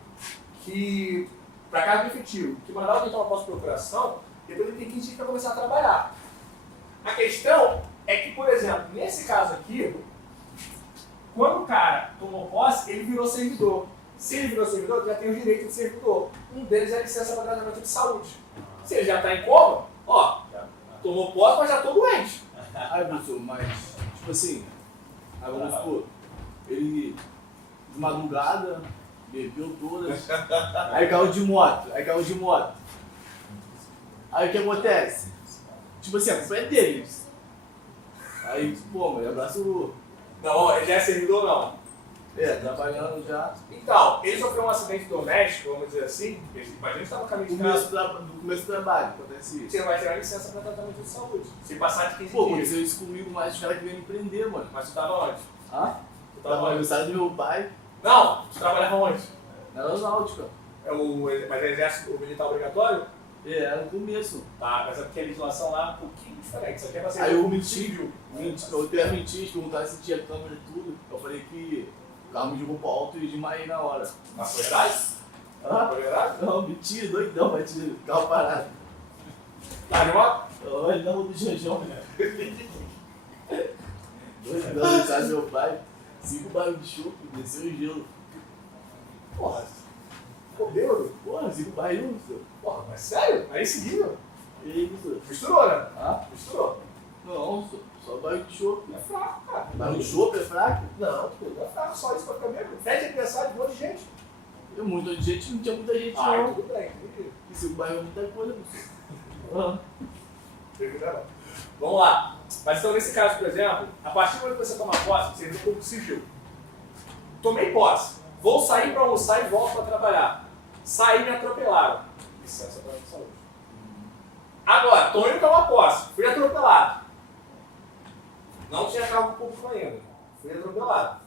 que para cargo efetivo, que mandar alguém tomar posse por procuração, depois ele tem 15 dias para começar a trabalhar. A questão é que, por exemplo, nesse caso aqui, quando o cara tomou posse, ele virou servidor. Se ele virou servidor, ele já tem os direitos de servidor. Um deles é a licença para tratamento de saúde. Se ele já está em coma, ó, tomou posse, mas já estou doente. Ai, professor, mas, tipo assim, aí vamos supor, ele de madrugada, bebeu todas, aí caiu de moto. Aí o que acontece? Tipo assim, a culpa é deles. Aí, pô, mas abraço. Não, ele já é servidor, não. Trabalhando já. Então, ele sofreu um acidente doméstico, vamos dizer assim, imagina que está no caminho de casa. No começo do trabalho, acontece isso. Você vai tirar licença para tratamento de saúde. Se passar de 15 Pô, dias. aconteceu isso comigo, mas os caras que vêm me prender, mano. Mas tu estava onde? Hã? Tu Tava no tava onde? aniversário do meu pai, Não, tu trabalhava onde? na aeronáutica. Mas é exército militar obrigatório? Era no começo. Tá, mas é porque a legislação lá é um pouquinho diferente. Isso aqui é pra ser Aí eu público menti. civil. Eu até menti, perguntaram se tinha câmera e tudo. Eu falei que o carro me jogou pro alto e desmaiei na hora. Mas foi verdade? Foi verdade? Não, mentira, doidão, batido, carro parado. Tá de moto? Olha, não, do Janjão, né? Doidão, sabe meu pai? 5 barros de chope, desceu o gelo. Porra, ficou bêbado? Porra, 5 barril, senhor. Porra, mas sério? Aí seguiu. E aí, senhor? Misturou, né? Ah? Misturou. Não, senhor, só barril de chope. É fraco, cara. Barril de chope é fraco? Não, é fraco, só isso pra ficar bêbado. Fede aniversário de um monte de gente. E muita gente, não tinha muita gente Ah, não. tudo bem, entendi. E 5 barril é muita coisa, senhor. Vamos lá. Mas então, nesse caso, por exemplo, a partir do momento que você toma posse, você entra no público civil. Tomei posse. Vou sair para almoçar e volto para trabalhar. Saí e me atropelaram. Licença para a saúde. Agora, estou indo tomar posse. Fui atropelado. Não tinha cargo público ainda. Fui atropelado.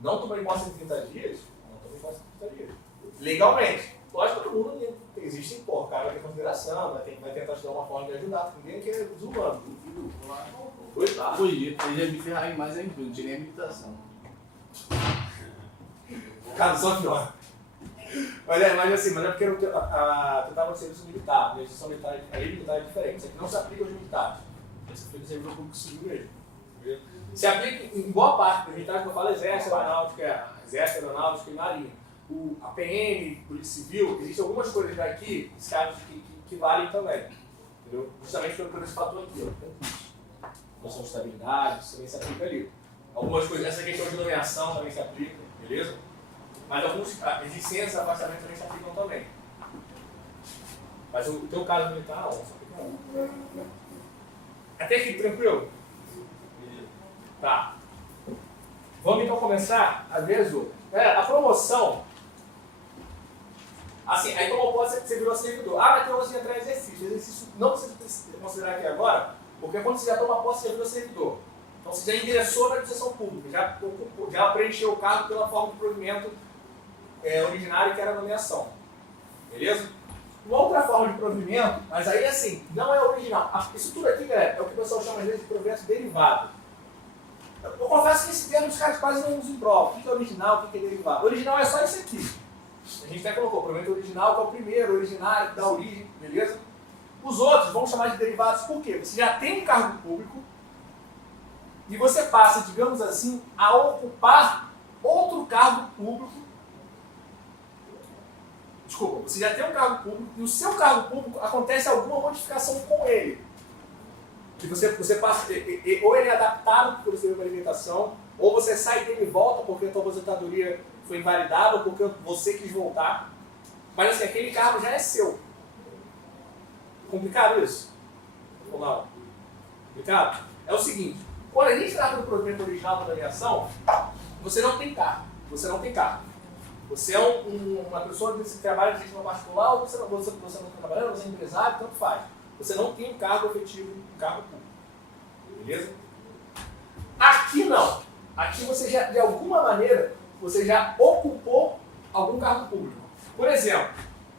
Não tomei posse em 30 dias? Não tomei posse em 30 dias. Legalmente. Lógico que todo mundo existe, pô, o cara vai ter consideração, vai tentar te dar uma forma de ajudar, porque ninguém quer desumano. Coitado. Foi, ele ia me ferrar em mais ainda, não tinha nem habilitação. Cara, só pior. Mas é porque tu estava no serviço militar, a legislação militar, a lei militar é diferente. Isso aqui não se aplica aos militares. Isso aplica ao servidor público civil mesmo. Entendeu? Se aplica em boa parte dos militares, que eu falo exército, aeronáutica e marinha. A PM, Polícia Civil, existem algumas coisas daqui, esses casos que valem também. Entendeu? Justamente por esse fator aqui, ó. Noção de estabilidade, isso também se aplica ali. Algumas coisas, essa questão de nomeação também se aplica, beleza? Mas alguns, licenças, afastamento também se aplicam também. Mas o teu caso militar, não, só aplica não. Até aqui, tranquilo? Tá. Vamos então começar a ver as outras. A promoção. Assim, aí tomou posse, você virou servidor. Mas tem hoje entrar em exercício. Exercício não precisa considerar aqui agora, porque quando você já toma posse, você já virou servidor. Então você já ingressou na administração pública, já preencheu o cargo pela forma de provimento originário, que era a nomeação. Beleza? Uma outra forma de provimento, mas aí assim, não é original. Isso tudo aqui, galera, é o que o pessoal chama às vezes de provimento derivado. Eu confesso que esse termo os caras quase não usam em prova. O que é original, o que é derivado? Original é só isso aqui. A gente até colocou o provimento original, que é o primeiro, originário, da origem, beleza? Os outros vamos chamar de derivados por quê? Você já tem um cargo público e você passa, digamos assim, a ocupar outro cargo público. Desculpa, você já tem um cargo público e o seu cargo público acontece alguma modificação com ele. Que você passa, ou ele é adaptado porque você veio para alimentação, ou você sai dele e volta porque a tua aposentadoria foi invalidada, ou porque você quis voltar. Mas assim, aquele cargo já é seu. Complicado isso? Ou não? Complicado? É o seguinte, Quando a gente trata do provimento original da nomeação, você não tem cargo. Você não tem cargo. Você é uma pessoa que trabalha de sistema particular, ou você não está trabalhando, você é empresário, tanto faz. Você não tem um cargo efetivo, um cargo público. Beleza? Aqui não. Aqui você já, de alguma maneira, você já ocupou algum cargo público. Por exemplo,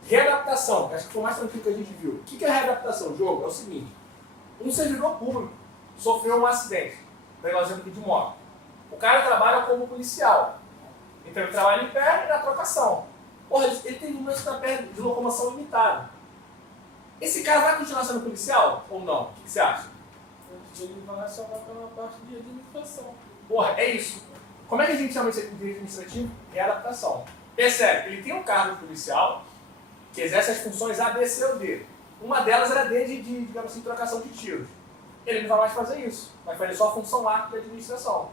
readaptação, que acho que foi o mais tranquilo que a gente viu. O que é readaptação? Jogo é o seguinte: um servidor público sofreu um acidente, negócio aqui de moto. O cara trabalha como policial. Então ele trabalha em pé e na trocação. Porra, ele tem um lance da perna de locomoção limitada. Esse cara vai continuar sendo policial ou não? O que você acha? Ele vai salvar pela parte de administração. Porra, é isso. Como é que a gente chama isso aqui de administrativo? Readaptação. Percebe, ele tem um cargo policial que exerce as funções A, B, C ou D. Uma delas era D de digamos assim, trocação de tiros. Ele não vai mais fazer isso. Vai fazer só a função A da administração.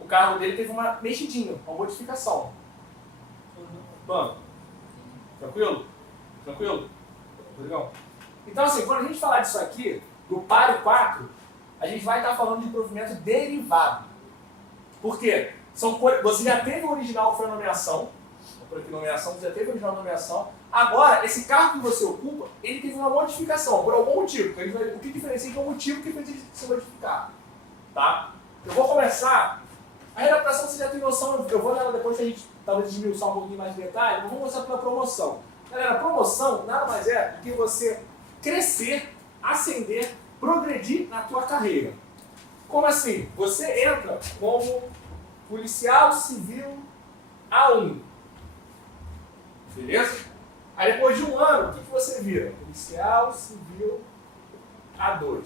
O cargo dele teve uma mexidinha, uma modificação. Mano, tranquilo? Tranquilo? Rodrigão? Então assim, quando a gente falar disso aqui, do páreo 4, a gente vai estar falando de provimento derivado. Por quê? Você já teve o original que foi a nomeação, por aqui nomeação, você já teve o original da nomeação. Agora, esse cargo que você ocupa, ele teve uma modificação, por algum motivo. O que diferencia é o motivo que fez ele se modificar. Tá? Eu vou começar. A readaptação você já tem noção, eu vou nela depois que a gente talvez desmiuçar um pouquinho mais de detalhe, mas vou mostrar pela promoção. Galera, promoção nada mais é do que você crescer, ascender, progredir na tua carreira. Como assim? Você entra como policial civil A1. Beleza? Aí depois de um ano, o que você vira? Policial civil A2.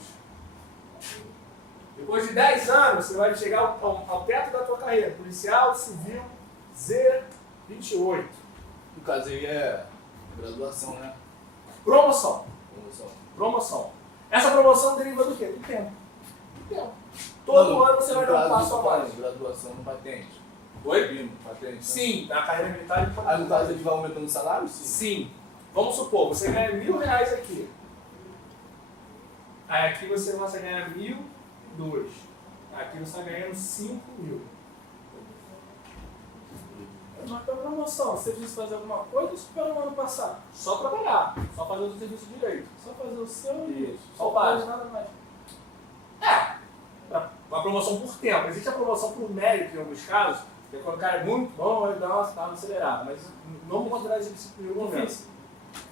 Depois de 10 anos, você vai chegar ao teto da tua carreira. Policial civil Z28. No caso aí é graduação, né? Promoção. Promoção. Promoção. Essa promoção deriva do quê? Do tempo. Do tempo. Todo ano você vai dar um passo a mais. Graduação no patente. Oi? Bino, patente. Né? Sim, na carreira militar ele pode. Aí no caso ele vai aumentando o salário? Sim. Sim. Vamos supor, você ganha R$1.000 aqui. Aí aqui você vai ganhar 1.002. Aqui você está ganhando 5.000. Mas para promoção, você precisa fazer alguma coisa ou espera o ano passar? Só trabalhar, só fazer o serviço direito. Só fazer o seu e Isso, só o básico. nada mais. Uma promoção por tempo. Existe a promoção por mérito em alguns casos, que é quando o cara é muito bom, ele dá uma acelerada, mas não vou considerar isso esse primeiro momento. Difícil.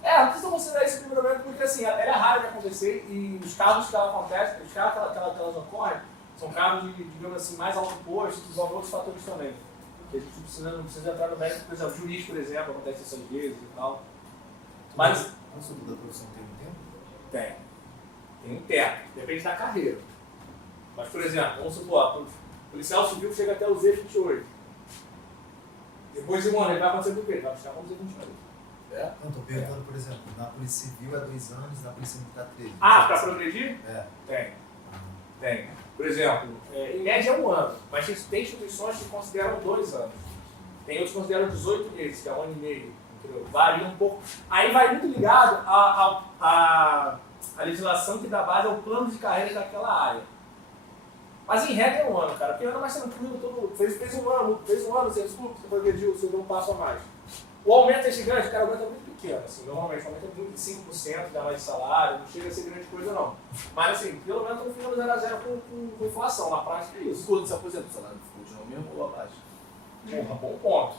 Não precisa considerar esse primeiro momento porque assim, ela é rara de acontecer e os casos que ela acontece, os casos que elas ocorrem, são casos de, digamos assim, mais alto posto, que envolvem outros fatores também. Que a gente não precisa entrar no mérito, por exemplo, juiz, por exemplo, acontece isso às vezes e tal. Mas O estudo da profissão tem um tempo? tem um teto, depende da carreira. Mas, por exemplo, vamos supor, o policial civil chega até o Z28. Depois de um ano, ele vai acontecer o quê? Ele vai buscar como Z28. É? Não, estou perguntando, por exemplo, na Polícia Civil é 2 anos, na Polícia Militar 3. Para progredir? É. Tem. Por exemplo, em média é 1 ano, mas tem instituições que consideram 2 anos. Tem outros que consideram 18 meses, que é 1 ano e meio. Entendeu? Varia um pouco. Aí vai muito ligado à legislação que dá base ao plano de carreira daquela área. Mas em regra é 1 ano, cara. Porque ano mais tranquilo, todo fez um ano, você desculpa, você progrediu, você deu um passo a mais. O aumento é gigante, cara, o aumento é muito pequeno, assim, normalmente o aumento é muito de 5%, dá mais de salário, não chega a ser grande coisa não. Mas assim, pelo menos no final do 0 a 0 com inflação, na prática é isso. Isso quando se aposenta, o salário continua mesmo ou abaixo? Porra, bom ponto.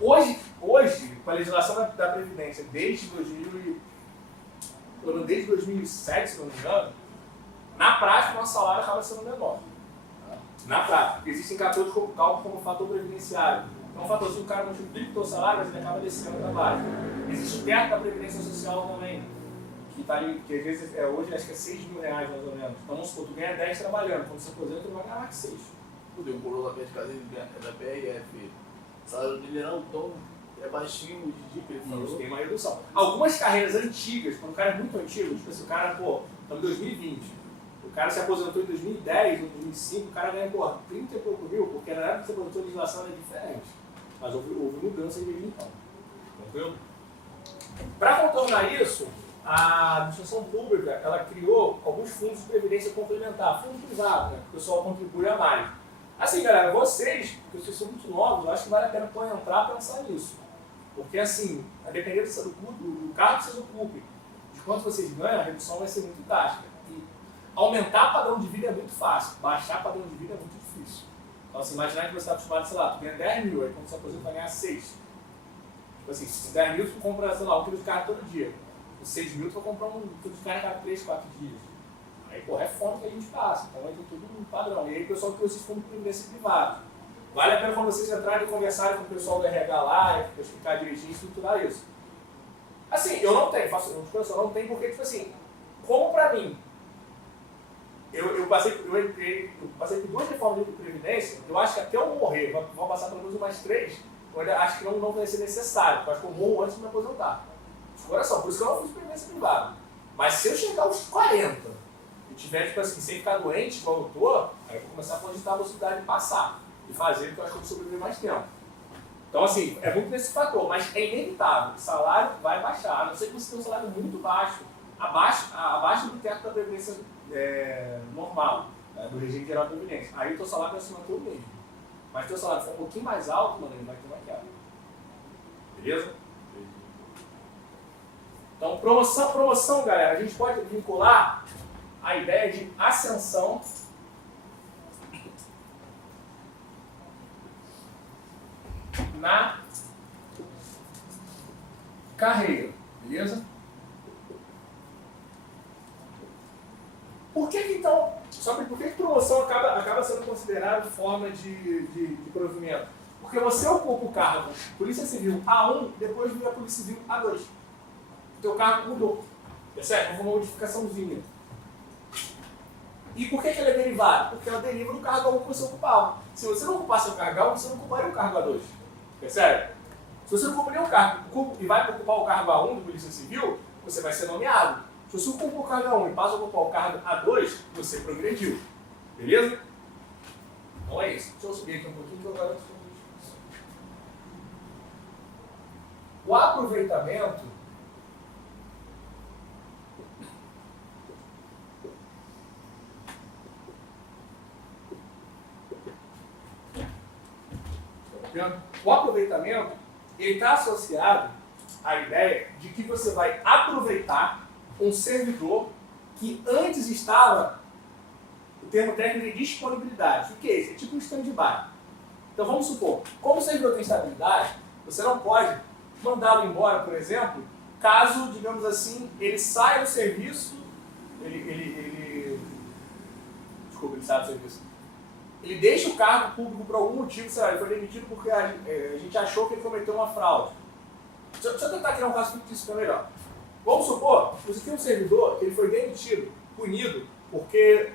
Hoje, com a legislação da Previdência, desde 2007, se não me engano, na prática o nosso salário acaba sendo menor. Na prática, porque existem cálculos como fator previdenciário. Então, um fatorzinho, o cara não triplica o salário, mas ele acaba descendo para baixo. Existe o teto da Previdência Social também, que tá ali, que às vezes, hoje acho que é R$6.000 mais ou menos. Então, vamos supor, tu ganha 10 trabalhando, quando você aposenta, tu vai ganhar mais 6. Pô, deu um coroa lá perto de casa, ele é da PRF. O salário dele era tão baixinho hoje em dia que ele Isso, falou. tem uma redução. Algumas carreiras antigas, quando o cara é muito antigo, tipo assim, o cara, estamos em 2020. O cara se aposentou em 2010 ou 2005, o cara ganha, 30 e pouco mil, porque na época que você aposentou a legislação era diferente. Mas houve mudança desde então. Tranquilo? Para contornar isso, a administração pública ela criou alguns fundos de previdência complementar, fundo privado, né? Que o pessoal contribui a mais. Assim, galera, vocês, porque vocês são muito novos, eu acho que vale a pena entrar e pensar nisso. Porque, assim, a depender do cargo que vocês ocupem, de quanto vocês ganham, a redução vai ser muito drástica. E aumentar padrão de vida é muito fácil, baixar padrão de vida é muito difícil. Então, assim, imaginar que você está acostumado, sei lá, tu ganha 10 mil, aí quando você aposenta vai ganhar 6. Tipo assim, se 10 mil, tu compra, sei lá, um quilo de carne todo dia. Com 6 mil, tu vai comprar um quilo de carne a cada 3, 4 dias. Aí, porra, é fome que a gente passa. Então, entra tudo no padrão. E aí, o pessoal que esses fundos de previdência privado. Vale a pena quando vocês entrarem e conversarem com o pessoal do RH lá, e explicar direitinho e estruturar isso. Assim, eu não tenho, eu não tenho porque, tipo assim, como pra mim, eu passei por 2 reformas de previdência, eu acho que até eu morrer, vou passar pelo menos mais 3, eu ainda acho que não vai ser necessário, porque eu acho que eu morro antes de me aposentar. De coração, por isso que eu não fiz previdência privada. Mas se eu chegar aos 40 e tiver, tipo assim, sem ficar doente, igual eu tô, aí eu vou começar a cogitar a possibilidade de passar e fazer, porque eu acho que eu vou sobreviver mais tempo. Então, assim, é muito nesse fator, mas é inevitável. O salário vai baixar, a não ser que você tenha um salário muito baixo, abaixo do teto da previdência normal, né, do regime geral da previdência. Aí o teu salário vai se manter o mesmo. Mas se o teu salário for um pouquinho mais alto, mano, ele vai ter uma queda. Beleza? Então, promoção, galera, a gente pode vincular a ideia de ascensão na carreira, beleza? Por que então, por que promoção acaba sendo considerada forma de provimento? Porque você ocupa o cargo Polícia Civil A1, depois vira Polícia Civil A2. O teu cargo mudou, percebe? Uma modificaçãozinha. E por que ele é derivado? Porque ela deriva do cargo A1 que você ocupava. Se você não ocupasse o cargo A1, você não ocuparia o cargo A2. Percebe? Se você não ocupa nenhum cargo e vai ocupar o cargo A1 do Polícia Civil, você vai ser nomeado. Se você ocupa o cargo A1 e passa a ocupar o cargo A2, você progrediu. Beleza? Então é isso. Deixa eu subir aqui um pouquinho que eu agora estou isso. O aproveitamento ele está associado à ideia de que você vai aproveitar um servidor que antes estava, o termo técnico é disponibilidade. O que é isso? É tipo um stand-by. Então vamos supor, como o servidor tem estabilidade, você não pode mandá-lo embora, por exemplo, caso, digamos assim, ele saia do serviço, desculpa, ele sai do serviço. Ele deixa o cargo público por algum motivo, sei lá, ele foi demitido porque a gente achou que ele cometeu uma fraude. Deixa eu tentar criar um caso fictício para melhor. Vamos supor que você tem um servidor que ele foi demitido, punido, porque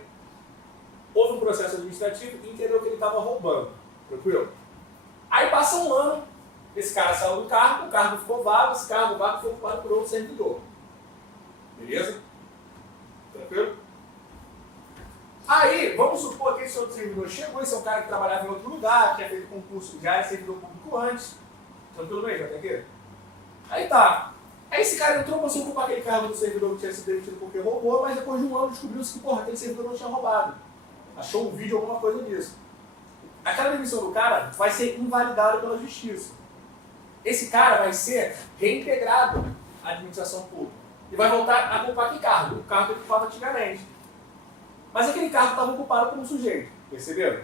houve um processo administrativo e entendeu que ele estava roubando. Tranquilo? Aí passa um ano, esse cara saiu do cargo, o cargo ficou vago, esse cargo vago foi ocupado por outro servidor. Beleza? Tranquilo? Aí, vamos supor que esse outro servidor chegou, esse é um cara que trabalhava em outro lugar, tinha feito concurso, já era servidor público antes. Tranquilo mesmo, até aqui? Aí tá. Aí esse cara entrou para ocupar aquele cargo do servidor que tinha sido demitido porque roubou, mas depois de um ano descobriu-se que, porra, aquele servidor não tinha roubado. Achou um vídeo, alguma coisa disso. Aquela demissão do cara vai ser invalidada pela justiça. Esse cara vai ser reintegrado à administração pública. E vai voltar a ocupar que cargo? O cargo que ele ocupava antigamente. Mas aquele cargo estava ocupado por um sujeito, perceberam?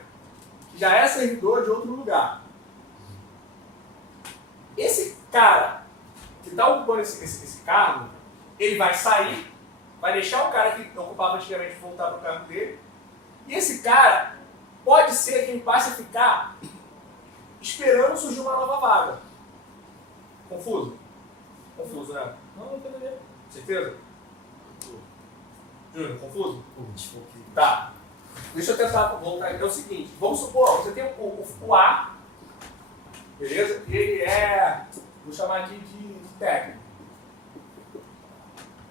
Que já é servidor de outro lugar. Esse cara que está ocupando esse cargo, ele vai sair, vai deixar o cara que ocupava antigamente voltar para o cargo dele, e esse cara pode ser que ele passe a ficar esperando surgir uma nova vaga. Confuso? Confuso, né? Não entenderia. Certeza? Júnior, confuso? Desfoquei. Tá. Deixa eu tentar voltar aqui. É o seguinte, vamos supor, você tem o A, beleza? E ele é, vou chamar aqui de técnico.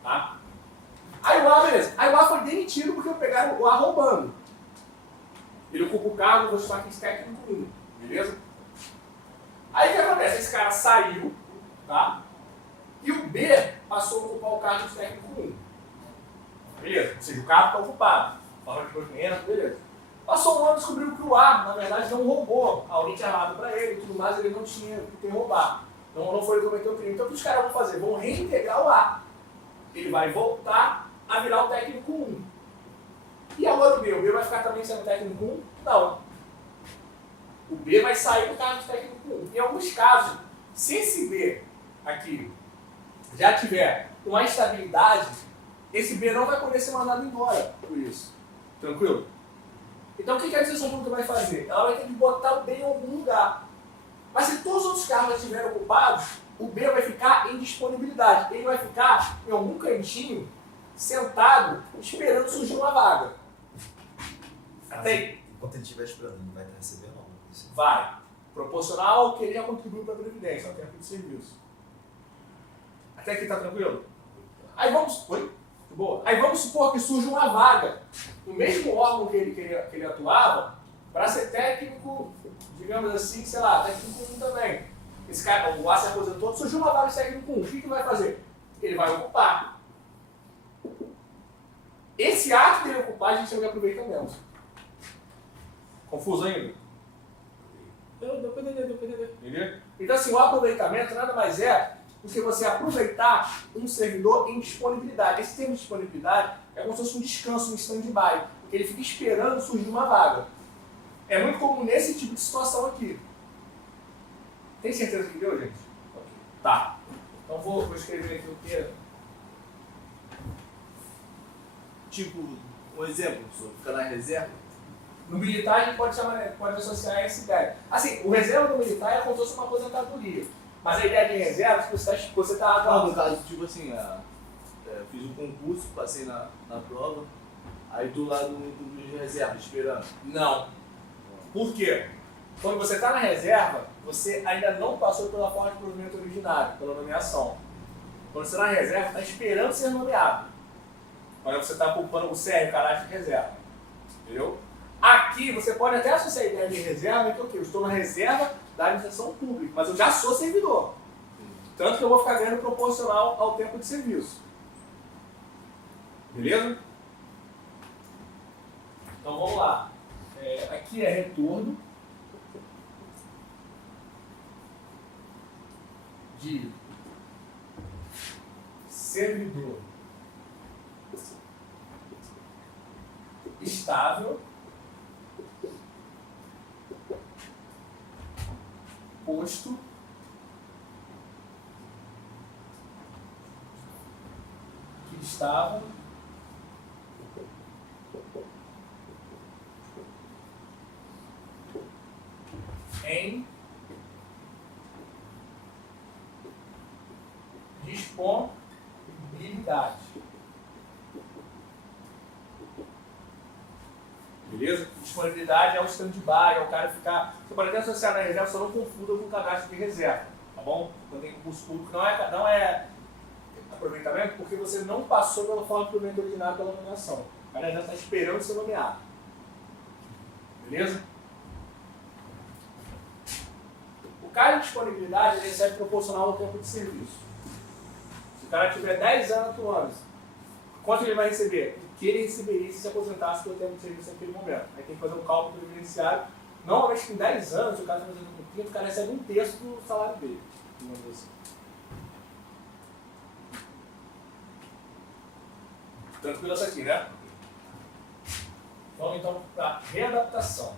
Tá? Aí o A, beleza. Aí o A foi demitido porque pegaram o A roubando. Ele ocupa o cargo, vou chamar aqui de técnico 1, beleza? Aí o que acontece? Esse cara saiu, tá? E o B passou a ocupar o cargo de técnico 1. Beleza? Ou seja, o cargo está ocupado. Forma de conhecimento, beleza. Passou um ano e descobriu que o A, na verdade, não roubou. Alguém tinha armado para ele e tudo mais, ele não tinha que roubar. Então não foi ele que cometeu o crime. Então o que os caras vão fazer? Vão reintegrar o A. Ele vai voltar a virar o técnico 1. E agora o B? O B vai ficar também sendo técnico 1? Não. O B vai sair do cargo de técnico 1. Em alguns casos, se esse B aqui já tiver uma estabilidade, esse B não vai poder ser mandado embora por isso. Tranquilo? Então o que a administração pública vai fazer? Ela vai ter que botar o B em algum lugar. Mas se todos os outros cargos estiverem ocupados, o B vai ficar em disponibilidade. Ele vai ficar em algum cantinho, sentado, esperando surgir uma vaga. Até Enquanto ele estiver esperando, ele não vai estar recebendo não. Isso. vai. Proporcional ao que ele já contribuiu para a Previdência, ao tempo de serviço. Até aqui tá tranquilo? Aí vamos. Oi? Tudo boa? Aí vamos supor que surge uma vaga no mesmo órgão que ele atuava para ser técnico, digamos assim, sei lá, técnico 1 também. Esse cara, o A se aposentou, surgiu uma vaga de técnico 1. O que ele vai fazer? Ele vai ocupar. Esse ato dele ocupar, a gente chama de aproveitamento. Confuso ainda? Deu pra entender. Entendeu? Então, assim, o aproveitamento nada mais é do que você aproveitar um servidor em disponibilidade. Esse termo de disponibilidade é como se fosse um descanso, um stand-by, porque ele fica esperando surgir uma vaga. É muito comum nesse tipo de situação aqui. Tem certeza que deu, gente? Tá. Então vou escrever aqui o que. Tipo, um exemplo, professor, fica na reserva. No militar a gente pode associar essa ideia. Assim, o reserva do militar é como se fosse uma aposentadoria. Mas a ideia de reserva é que você está Não, no caso, tipo assim, fiz um concurso, passei na prova, aí tô lá no clube de reserva, esperando. Não. Por quê? Quando você está na reserva, você ainda não passou pela forma de provimento originário, pela nomeação. Quando você está na reserva, está esperando ser nomeado. Quando você está ocupando o CR, o caráter de reserva. Entendeu? Aqui você pode até associar a ideia de reserva, que o quê? Eu estou na reserva da administração pública, mas eu já sou servidor. Tanto que eu vou ficar ganhando proporcional ao tempo de serviço. Beleza? Então vamos lá. Aqui é retorno de servidor estável posto que estava em disponibilidade. Beleza? Disponibilidade é o stand-by, é o cara ficar. Você pode até associar na reserva, só não confunda com o cadastro de reserva, tá bom? Quando tem concurso público, não é aproveitamento, porque você não passou pela forma de provimento ordinário pela nomeação. O cara já está esperando ser nomeado. Beleza? O cara de disponibilidade ele recebe proporcional ao tempo de serviço. Se o cara tiver 10 anos atuando, quanto ele vai receber? O que ele receberia se aposentasse pelo tempo de serviço naquele momento. Aí tem que fazer um cálculo previdenciário. Normalmente, com 10 anos, o cara está fazendo um quinto, o cara recebe 1/3 do salário dele. Digamos assim. Tranquilo essa aqui, né? Vamos então para a readaptação.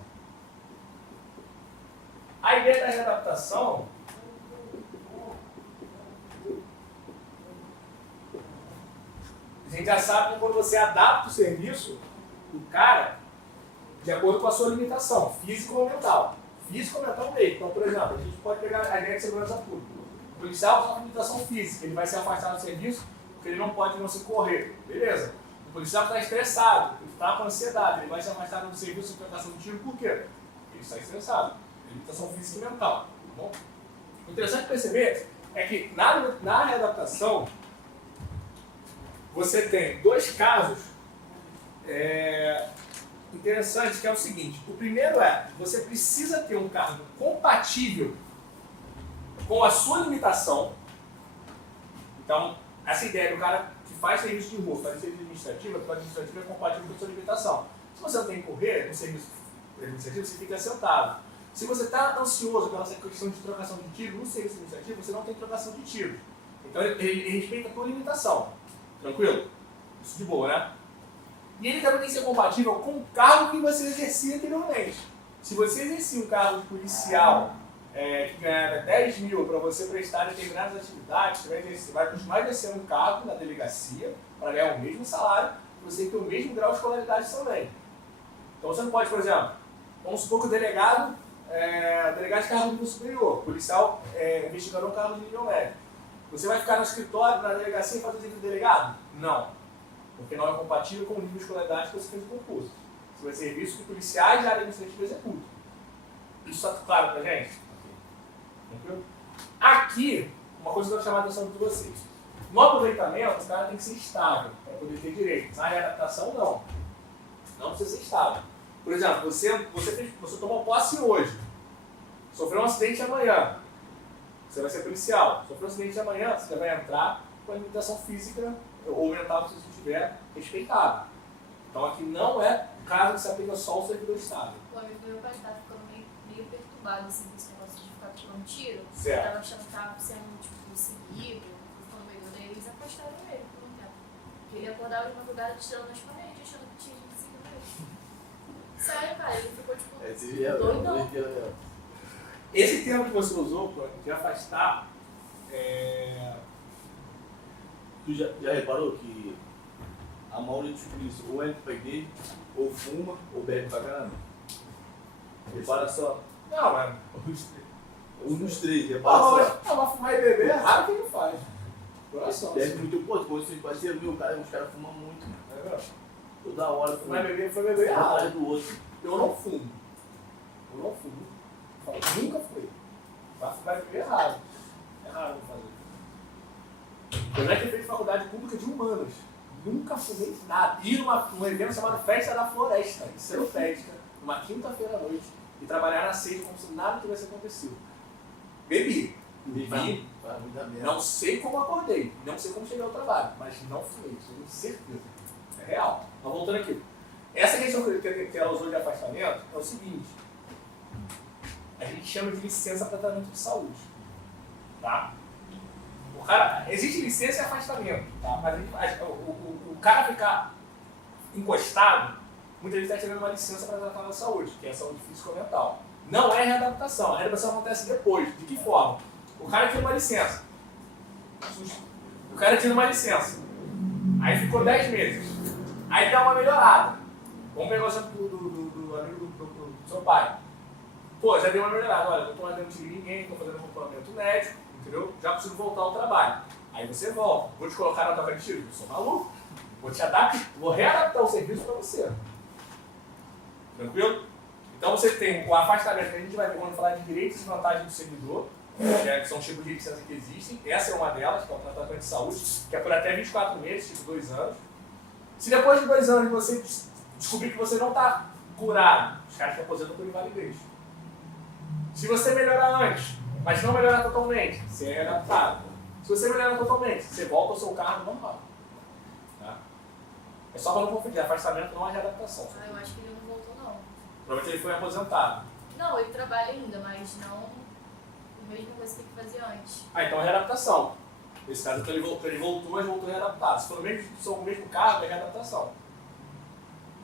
A ideia da readaptação a gente já sabe que quando você adapta o serviço, o cara, de acordo com a sua limitação, física ou mental. Física ou mental mesmo. Então, por exemplo, a gente pode pegar a ideia de segurança pública. O policial tem uma limitação física, ele vai ser afastado do serviço porque ele não pode não se correr. Beleza. O policial está estressado, ele está com ansiedade, ele vai ser afastado do serviço por aplicação de tiro, por quê? Ele está estressado. Limitação física e mental. Tá bom? O interessante perceber é que na readaptação você tem dois casos interessantes, que é o seguinte. O primeiro é, você precisa ter um cargo compatível com a sua limitação. Então, essa ideia do cara que faz serviço de rua, faz serviço administrativo, porque o administrativo é compatível com a sua limitação. Se você não tem que correr no serviço administrativo, você fica sentado. Se você está ansioso pela essa questão de trocação de tiro no serviço administrativo, você não tem trocação de tiro. Então ele respeita a tua limitação. Tranquilo? Isso de boa, né? E ele também tem que ser compatível com o cargo que você exercia anteriormente. Se você exercia um cargo de policial que ganhava 10 mil para você prestar determinadas atividades, você vai continuar exercendo um cargo na delegacia para ganhar o mesmo salário, você tem que ter o mesmo grau de escolaridade também. Então você não pode, por exemplo, vamos supor que o delegado de cargo de nível superior, policial investigando um cargo de nível médio. Você vai ficar no escritório, na delegacia e fazer serviço de delegado? Não. Porque não é compatível com o nível de escolaridade que você fez no concurso. Você vai ser serviço que policiais da área administrativa executam. Isso está claro pra gente? Tranquilo? Aqui, uma coisa que eu quero chamar a atenção de vocês. No aproveitamento, o cara tem que ser estável para poder ter direito. Na readaptação, não. Não precisa ser estável. Por exemplo, você tomou posse hoje, sofreu um acidente amanhã, você vai ser policial. Sofreu um acidente amanhã, você vai entrar com a limitação física ou mental que você tiver respeitada. Então aqui não é caso que se aplica só ao servidor estável. O amigo meu pai tá ficando meio perturbado assim, com esse negócio de ficar tomando tiro. Certo. Ele tava achando que tava sendo tipo, seguido, ficando meio dele, eles afastaram ele por um tempo. Porque ele acordava de madrugada tirando nas paredes, achando que tinha gente seguindo ele. Sério, cara, ele ficou tipo doidão. Esse termo que você usou, de afastar, Tu já reparou que a maioria dos polícias ou entra pra igreja, ou fuma, ou bebe pra caramba? Repara só. não, mano. Um dos três, repara só. Mas fumar e beber é raro que ele faz. Coração. Bebe muito, pô, depois você pode ser, viu, os caras fumam muito, mano. Toda hora Fumar e fuma. beber foi beber Um atrás errado. do outro. Eu não fumo. Nunca fui. Mas fumar e beber é errado. É raro não fazer. Eu já tinha feito faculdade pública de humanas. Nunca fumei nada. Ir num evento chamado Festa da Floresta, em Seropédica, numa quinta-feira à noite, e trabalhar na sexta como se nada tivesse acontecido. Bebi. Faz muita merda. Não sei como acordei, não sei como cheguei ao trabalho, mas não fumei, isso eu tenho certeza. É real. Mas voltando aqui. Essa questão que ela usou de afastamento é o seguinte. A gente chama de licença para tratamento de saúde. Tá? O cara, existe licença e afastamento, tá? Mas o cara ficar encostado, muitas vezes está tirando uma licença para tratar da saúde, que é a saúde física ou mental. Não é readaptação. A readaptação acontece depois. De que forma? O cara tira uma licença. Aí ficou 10 meses. Aí dá uma melhorada. Vamos pegar o exemplo do amigo do seu pai. Pô, já deu uma melhorada. Olha, não estou mais dando tiro em ninguém, estou fazendo acompanhamento médico, entendeu? Já consigo voltar ao trabalho. Aí você volta. Vou te colocar na tua de tiro. Eu sou maluco. Vou te adaptar, vou readaptar o serviço para você. Tranquilo? Então você tem o afastamento, que a gente vai ver quando falar de direitos e vantagens do servidor, que são tipos de licença que existem. Essa é uma delas, que é o tratamento de saúde, que é por até 24 meses, tipo 2 anos. Se depois de 2 anos você descobrir que você não está curado, os caras te aposentam por invalidez. Se você melhorar antes, mas não melhorar totalmente, você é adaptado. Se você melhorar totalmente, você volta ao seu cargo normal. Tá? É só para não confundir, afastamento não é readaptação. Ah, eu acho que ele não voltou, não. Provavelmente ele foi aposentado. Não, ele trabalha ainda, mas não a mesma coisa que ele fazia antes. Ah, então é readaptação. Nesse caso, então ele voltou, mas voltou readaptado. Se for o mesmo cargo, é readaptação.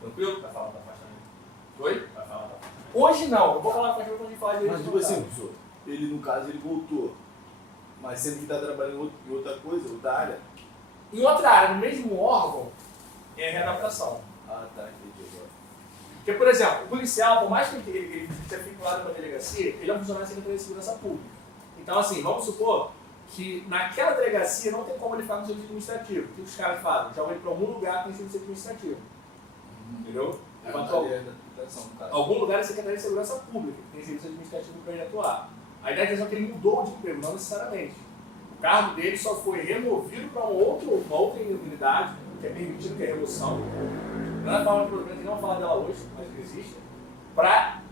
Tranquilo? Vai falar do afastamento. Oi? Vai falar do afastamento. Hoje não, eu vou falar com a gente quando a gente falar de Mas tipo assim, professor, ele no caso ele voltou, mas sendo que está trabalhando em outra coisa, outra área. Em outra área, no mesmo órgão, é readaptação. Ah, tá, entendi agora. Porque, por exemplo, o policial, por mais que ele esteja vinculado com a delegacia, ele é um funcionário da Secretaria de Segurança Pública. Então, assim, vamos supor que naquela delegacia não tem como ele ficar no serviço administrativo. O que os caras fazem? Jogam ele para algum lugar que tem serviço administrativo. Entendeu? Algum lugar da Secretaria de Segurança Pública, que tem serviço administrativo para ele atuar. A ideia é que ele mudou de emprego, não necessariamente. O cargo dele só foi removido para uma outra unidade, que é permitido, que é remoção. Não é forma de problema, não vamos falar dela hoje, mas existe, para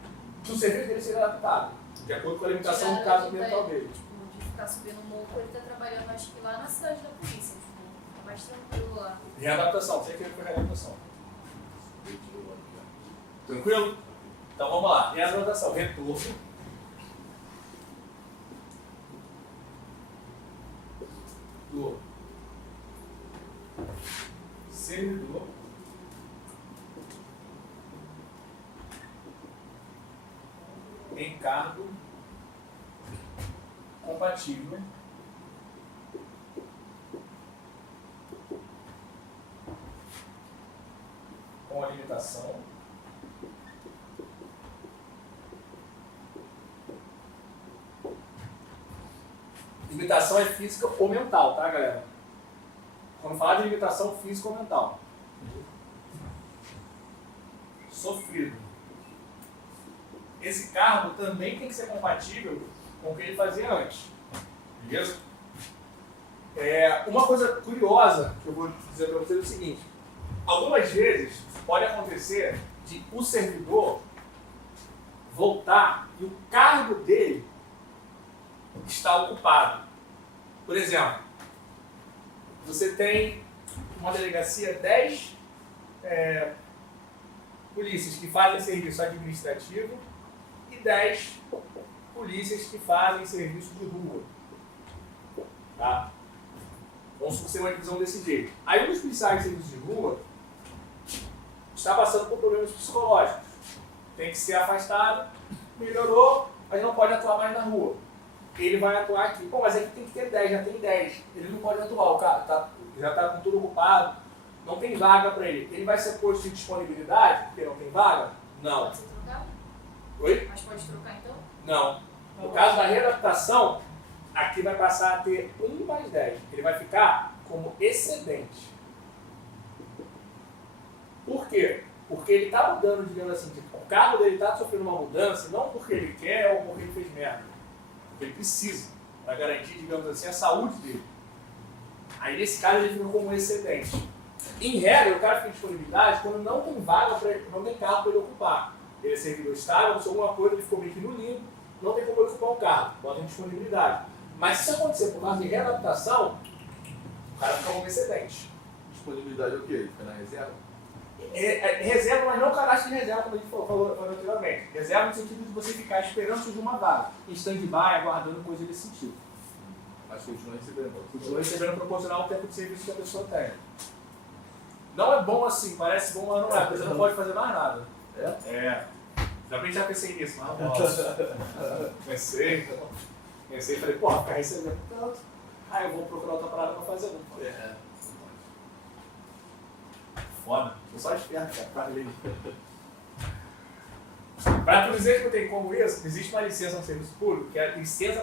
que o serviço dele seja adaptado, de acordo com a limitação do caso ambiental dele. Tipo, de ficar subindo o morro, ele tá trabalhando, acho que lá na cidade da polícia, tipo, é mais tranquilo lá. Readaptação, você quer readaptação. Tranquilo? Então vamos lá. Readaptação, retorno. Do servidor em cargo compatível com a limitação limitação é física ou mental, tá, galera? Quando falar de limitação física ou mental. Sofrido. Esse cargo também tem que ser compatível com o que ele fazia antes. Beleza? Uma coisa curiosa que eu vou dizer para vocês é o seguinte. Algumas vezes pode acontecer de o servidor voltar e o cargo dele está ocupado. Por exemplo, você tem uma delegacia 10 polícias que fazem serviço administrativo e 10 polícias que fazem serviço de rua. Tá? Vamos ser uma divisão desse jeito. Aí um dos policiais de serviço de rua está passando por problemas psicológicos. Tem que ser afastado, melhorou, mas não pode atuar mais na rua. Ele vai atuar aqui. Pô, mas aqui tem que ter 10, já tem 10. Ele não pode atuar, o cara já está com tudo ocupado, não tem vaga para ele. Ele vai ser posto em disponibilidade porque não tem vaga? Não. Pode ser trocado? Oi? Mas pode trocar então? Não. No caso da readaptação, aqui vai passar a ter 1 mais 10. Ele vai ficar como excedente. Por quê? Porque ele está mudando, digamos assim, o cargo dele está sofrendo uma mudança, não porque ele quer ou porque ele fez merda. Porque ele precisa, para garantir, digamos assim, a saúde dele. Aí nesse caso ele fica como excedente. Em regra, o cara fica em disponibilidade quando não tem vaga, não tem cargo para ele ocupar. Ele é servidor estável, aconteceu alguma coisa, ele ficou meio que no limbo, não tem como ele ocupar o cargo, bota em disponibilidade. Mas se isso acontecer por causa de readaptação, o cara fica como excedente. Disponibilidade é o quê? Ele fica na reserva? Reserva, mas não cadastro de reserva, como a gente falou anteriormente. Reserva no sentido de você ficar esperando surgir uma vaga, em stand-by, aguardando coisa desse sentido. Mas continua recebendo. Continua recebendo proporcional ao tempo de serviço que a pessoa tem. Não é bom assim, parece bom, mas não é, porque você não pode fazer mais nada. É. Já pensei nisso, mas não posso. Pensei e falei, porra, ficar recebendo tanto. Aí eu vou procurar outra parada pra fazer, não pode. Foda. Eu só esperto, cara. Para tu dizer que não tem como isso, existe uma licença no serviço público, que é a licença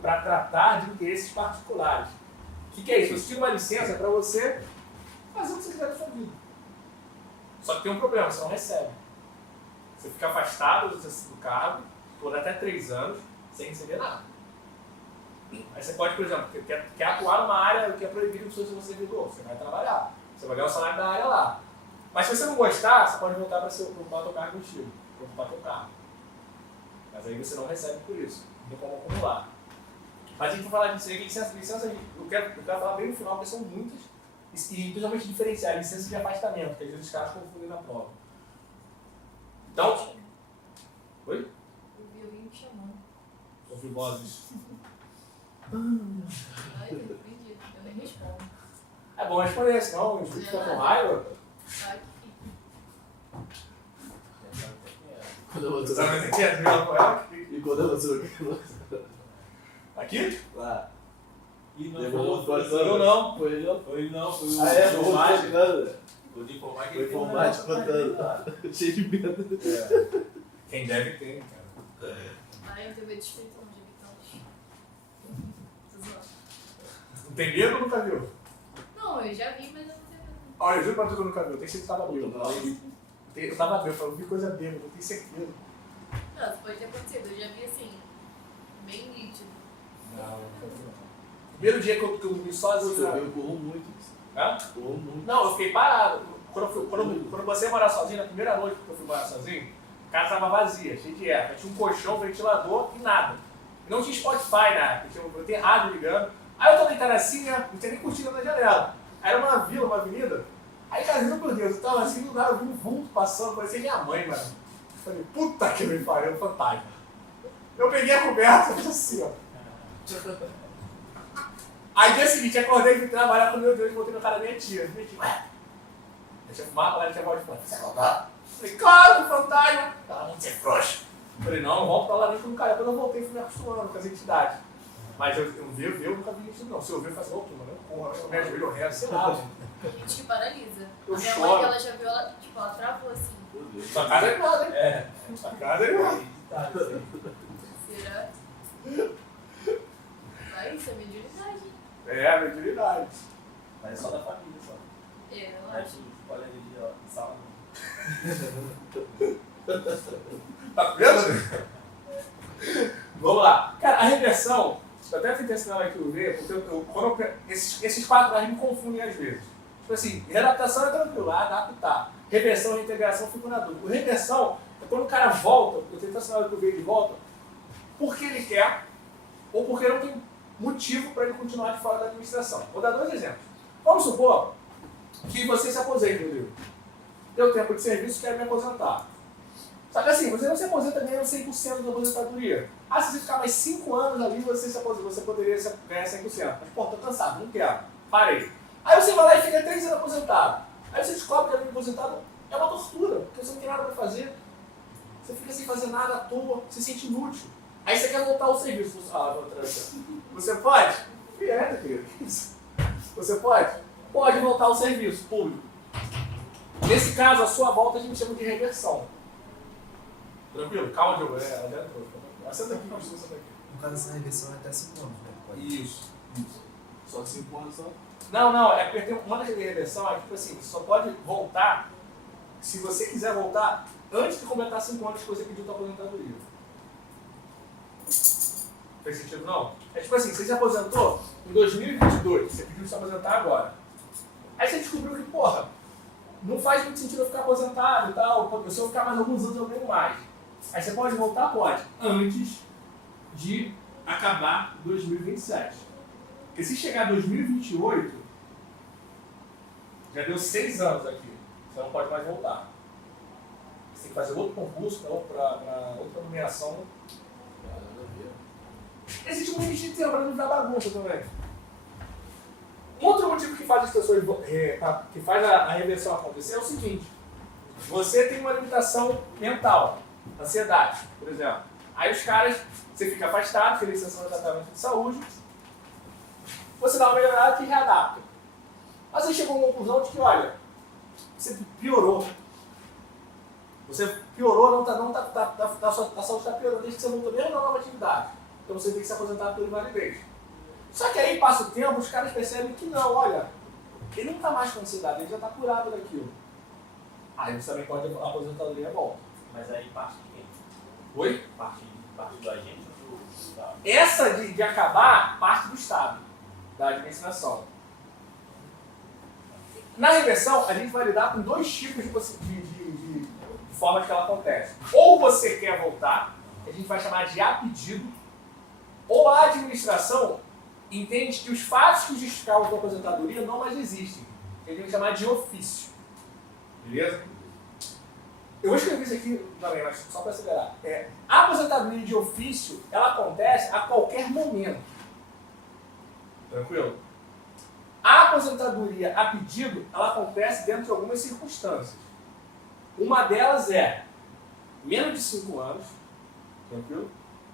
para tratar de interesses particulares. O que é isso? Você tira uma licença para você fazer o que você quiser da sua vida. Só que tem um problema, você não recebe. Você fica afastado do cargo por até 3 anos sem receber nada. Aí você pode, por exemplo, quer atuar numa área que é proibido de ser servidor, você vai trabalhar. Você vai ganhar o salário da área lá. Mas se você não gostar, você pode voltar para ocupar o cargo antigo, para ocupar o cargo. Mas aí você não recebe por isso. Não tem como acumular. Mas a gente vai falar disso aí, licença eu quero falar bem no final, porque são muitas. E principalmente diferenciar licença de afastamento, que às vezes os caras confundem na prova. Então. Oi? Eu vi alguém me chamando. Ouvi vozes. Ai, eu entendi. Eu nem respondo. É bom responder, senão os vídeos ficam com raiva. Ai, que fica. Quando eu Você vou sabe o que é? Com ela? E quando eu vou Aqui? lá. E não Levou foi Eu não. Foi ele não? Foi não, foi o Ah, é? Foi informático. contando. O de informática. Foi informático contando. Cheio de medo. Quem deve tem, cara. Ai, eu não tenho medo de espírito, não, de habitantes. Tô zoando. Não tem medo ou nunca viu? Não, eu já vi, mas eu não tenho medo. Olha, eu juro pra tu que eu nunca vi. Eu tenho certeza que tava bêbado. Eu tava bêbado, eu vi coisa bêbada, eu tenho certeza. Não, isso pode ter acontecido. Eu já vi assim, bem nítido. Não, nunca vi não. Primeiro dia que eu dormi sozinho. Eu corro muito. Hã? Corro muito. Não, eu fiquei parado. Quando você morar sozinho, na primeira noite que eu fui morar sozinho, a casa tava vazia, cheia de erva. Tinha um colchão, ventilador e nada. Não tinha Spotify na época, eu tinha rádio ligando. Aí eu tô deitado assim, né? Não tinha nem cortina na janela. Aí era uma vila, uma avenida. Aí, cara, juro por Deus, eu tava assim, do nada, eu vi um vulto passando, parecia minha mãe, mano. Eu falei, puta que me pariu, fantasma. Eu peguei a coberta e fiz assim, ó. Aí, dia seguinte, acordei, fui trabalhar com meu Deus, voltei no cara da minha tia. Minha tia, ué, deixa eu fumar, ela tinha voz de fora. Você vai voltar? Falei, claro, que fantasma. Ela, não ser frouxa. Falei, não volto pra lá nem como cara. Quando eu voltei, fui me acostumando com as entidades. Mas eu nunca vi isso, não. Se eu ver, eu faço, ô, turma, não porra, eu me ajoelho, eu rezo, sei lá. Gente que paralisa. Eu A minha choro. mãe, que ela já viu, ela, tipo, ela travou assim. Meu Deus. Sua casa é nada, hein? É. Sua casa é nada. Será? Vai, isso é mediunidade. É, mediunidade. Mas é só da família, só. É, eu Não é acho. tudo que pode ali, ó, em sala, não. Tá vendo? Vamos lá. Cara, a reversão, eu até tentei ensinar aqui o ver, porque esses quatro aí me confundem às vezes. Tipo assim, readaptação é tranquilo, adaptar. Reversão e integração fico na dúvida. O reversão é quando o cara volta, eu tento ensinar o ver de volta, porque ele quer, ou porque não tem motivo para ele continuar de fora da administração. Vou dar dois exemplos. Vamos supor que você se aposente, Rodrigo. Deu tempo de serviço, quero me aposentar. Só que assim, você não se aposenta ganhando 100% da aposentadoria. Ah, se você ficar mais 5 anos ali, você se aposenta, você poderia ganhar 100%. Mas, pô, tô cansado, não quero. Parei. Aí você vai lá e fica 3 anos aposentado. Aí você descobre que a vida aposentado é uma tortura, porque você não tem nada para fazer. Você fica sem fazer nada à toa, se sente inútil. Aí você quer voltar ao serviço. Você pode? Vier, querido. Você pode? Pode voltar ao serviço público. Nesse caso, a sua volta a gente chama de reversão. Tranquilo? Calma, Diogo. Ela já entrou. Senta aqui, senta aqui. No caso dessa reversão é até 5 anos, né? Pode. Isso. Só 5 anos só. Não, é porque tem uma das reversão é tipo assim, você só pode voltar se você quiser voltar antes de completar 5 anos que você pediu sua aposentadoria. Fez sentido não? É tipo assim, você se aposentou em 2022, você pediu se aposentar agora. Aí você descobriu que, porra, não faz muito sentido eu ficar aposentado e tal, se eu ficar mais alguns anos eu ganho mais. Aí você pode voltar? Pode. Antes de acabar 2027. Porque se chegar 2028, já deu 6 anos aqui. Você não pode mais voltar. Você tem que fazer outro concurso para outra nomeação. Existe um limite de tempo para não dar bagunça também. Um outro motivo que faz as pessoas que faz a reversão acontecer é o seguinte: você tem uma limitação mental, ansiedade, por exemplo. Aí os caras, você fica afastado, fez licença no tratamento de saúde, você dá uma melhorada e readapta. Mas você chegou a uma conclusão de que, olha, você piorou. Você piorou, a saúde está piorando desde que você voltou mesmo na nova atividade. Então você tem que se aposentar por invalidez. Só que aí passa o tempo, os caras percebem que não, olha, ele não está mais com ansiedade, ele já está curado daquilo. Aí você também pode a aposentadoria volta. Mas aí parte de quem? Oi? Parte do agente ou do Estado? Essa de acabar parte do Estado, da administração. Na reversão, a gente vai lidar com 2 tipos de formas que ela acontece. Ou você quer voltar, que a gente vai chamar de a pedido, ou a administração entende que os fatos que justificavam a sua aposentadoria não mais existem, que a gente vai chamar de ofício. Beleza? Eu vou escrever isso aqui também, mas só para acelerar. A aposentadoria de ofício, ela acontece a qualquer momento. Tranquilo? A aposentadoria a pedido, ela acontece dentro de algumas circunstâncias. Uma delas é menos de 5 anos, tranquilo?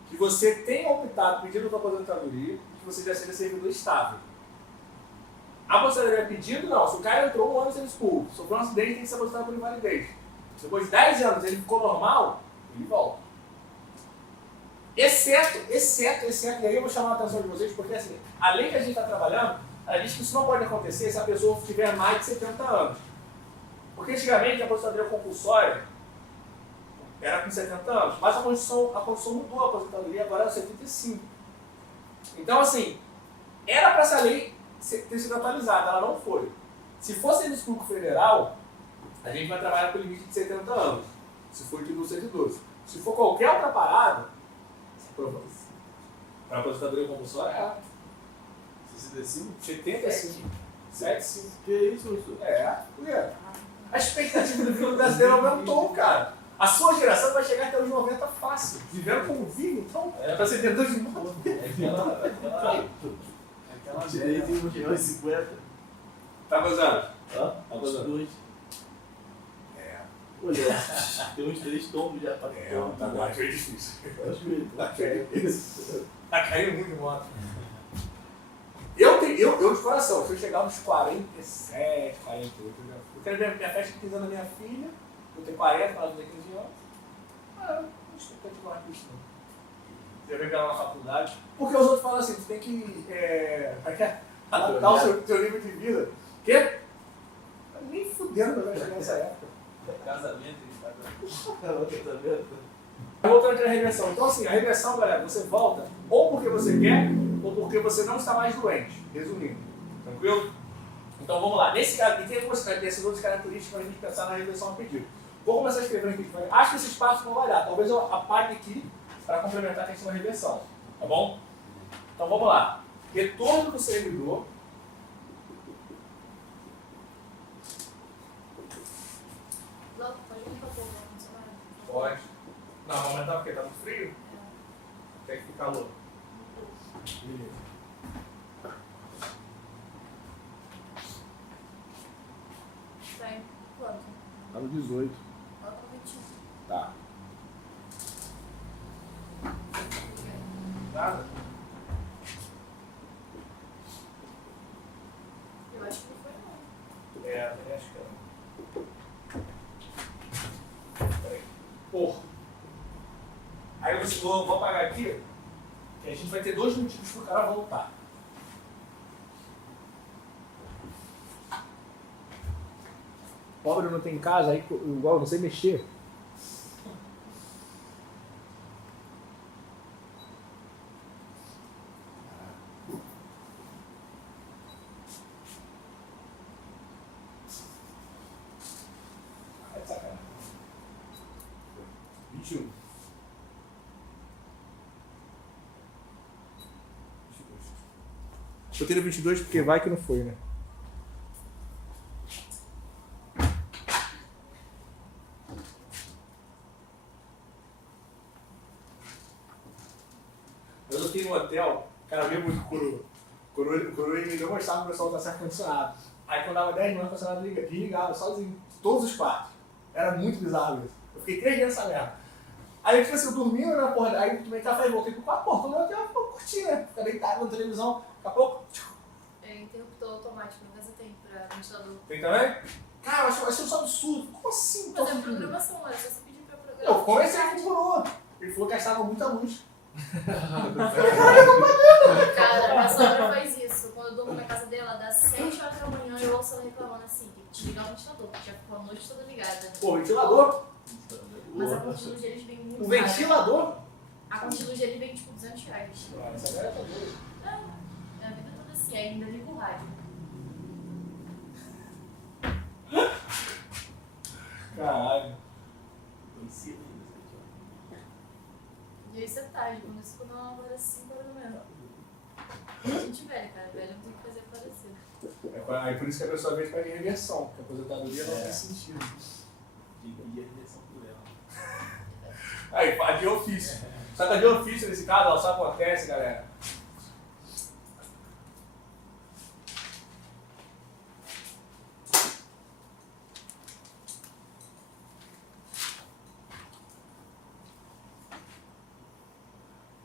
Que você tenha optado pedindo sua aposentadoria, que você já seja servidor estável. A aposentadoria a pedido, não. Se o cara entrou 1 ano em serviço público, sofreu um acidente, tem que se aposentar por invalidez. Depois de 10 anos ele ficou normal, ele volta. Exceto, e aí eu vou chamar a atenção de vocês, porque assim, a lei que a gente está trabalhando, ela diz que isso não pode acontecer se a pessoa tiver mais de 70 anos. Porque antigamente a aposentadoria compulsória era com 70 anos, mas a Constituição mudou a aposentadoria, agora é 75. Então assim, era para essa lei ter sido atualizada, ela não foi. Se fosse serviço público federal, a gente vai trabalhar com o limite de 70 anos, se for de 112. Se for qualquer outra parada, Para aposentadoria compulsória é 65? 75. 75. Que isso, professor? Porque a expectativa de vida brasileiro aumentou, cara. A sua geração vai chegar até os 90 fácil. Vivendo como vive, então, pra ser vendedor de moto. Aquela velha tem um chegar aos 50. Tá gozando? Hã? Uns dois. Olha, tem uns 3 tombos já pra Tá bom, acho meio difícil. Tá Tá caindo muito de moto. Eu de coração, se eu chegar uns 47, 48, eu quero ver minha festa de 15 anos da minha filha, eu tenho 40, ela tem 15 anos. Não expectativa mais isso não. Você vai pegar uma faculdade. Porque os outros falam assim, tu tem que adaptar o seu nível de vida. Quê? Nem fudendo vai chegar nessa época. Casamento, Voltando aqui na regressão. Então assim, a regressão, galera, você volta ou porque você quer, ou porque você não está mais doente. Resumindo. Tranquilo? Então vamos lá. Nesse caso, e tem essas outras características para a gente pensar na regressão a pedido. Vou começar a escrever aqui. Acho que esses passos vão variar. Talvez eu apague aqui para complementar a questão da regressão. Tá bom? Então vamos lá. Retorno do servidor. Não, pode aumentar um pouco, não sei mais. Pode. Não, vou aumentar porque tá muito frio. Tem que ficar calor. Beleza. Tá em quanto? Tá no 18. Bota no 21. Tá. Nada? Eu acho que não foi não. Eu acho que não. Peraí. Porra. Aí você vou apagar aqui, que a gente vai ter 2 motivos pro cara voltar. Pobre não tem casa, aí igual eu não sei mexer. É sacanagem. 21. 22. Eu tenho 22 porque vai que não foi, né? Eu fiquei no hotel, cara, veio muito coroa. Coroa me deu mostrar pro pessoal tá ar-condicionado. Aí quando dava 10 minutos, o ar-condicionado desligava sozinho, todos os quartos. Era muito bizarro isso. Eu fiquei 3 dias nessa merda. Aí, tipo assim, eu dormindo na porra, aí tomei café e voltei pro quarto, pô, tô no hotel, pô, curti, né? Fica deitado na televisão, daqui a pouco. É interruptor automático, no caso tem pra ventilador. Tem também? Cara, eu achei isso um absurdo. Como assim? Mas é programação, olha, só você pedir pra programar. Eu comecei com o coroa. Ele falou que gastava muita luz. Cara, minha sogra faz isso. Quando eu durmo na casa dela, das 7 horas da manhã, eu ouço ela reclamando assim, tem que desligar o ventilador, porque já ficou a noite toda ligada. Pô, ventilador? Mas a conta de luz deles vem muito O cara. ventilador? A conta de luz deles vem tipo R$200. Ah, essa galera tá doida. É a vida toda assim, ainda liga o rádio. Caralho. E aí você tarde, quando isso quando uma hora 5 horas da manhã. Gente velha, cara, velho não tem o que fazer aparecer. Aí por isso que a pessoa vem para reversão, porque a aposentadoria não tem sentido. Devia direção por ela. Aí, a de ofício. Só que a de ofício nesse caso, ó, só acontece, galera.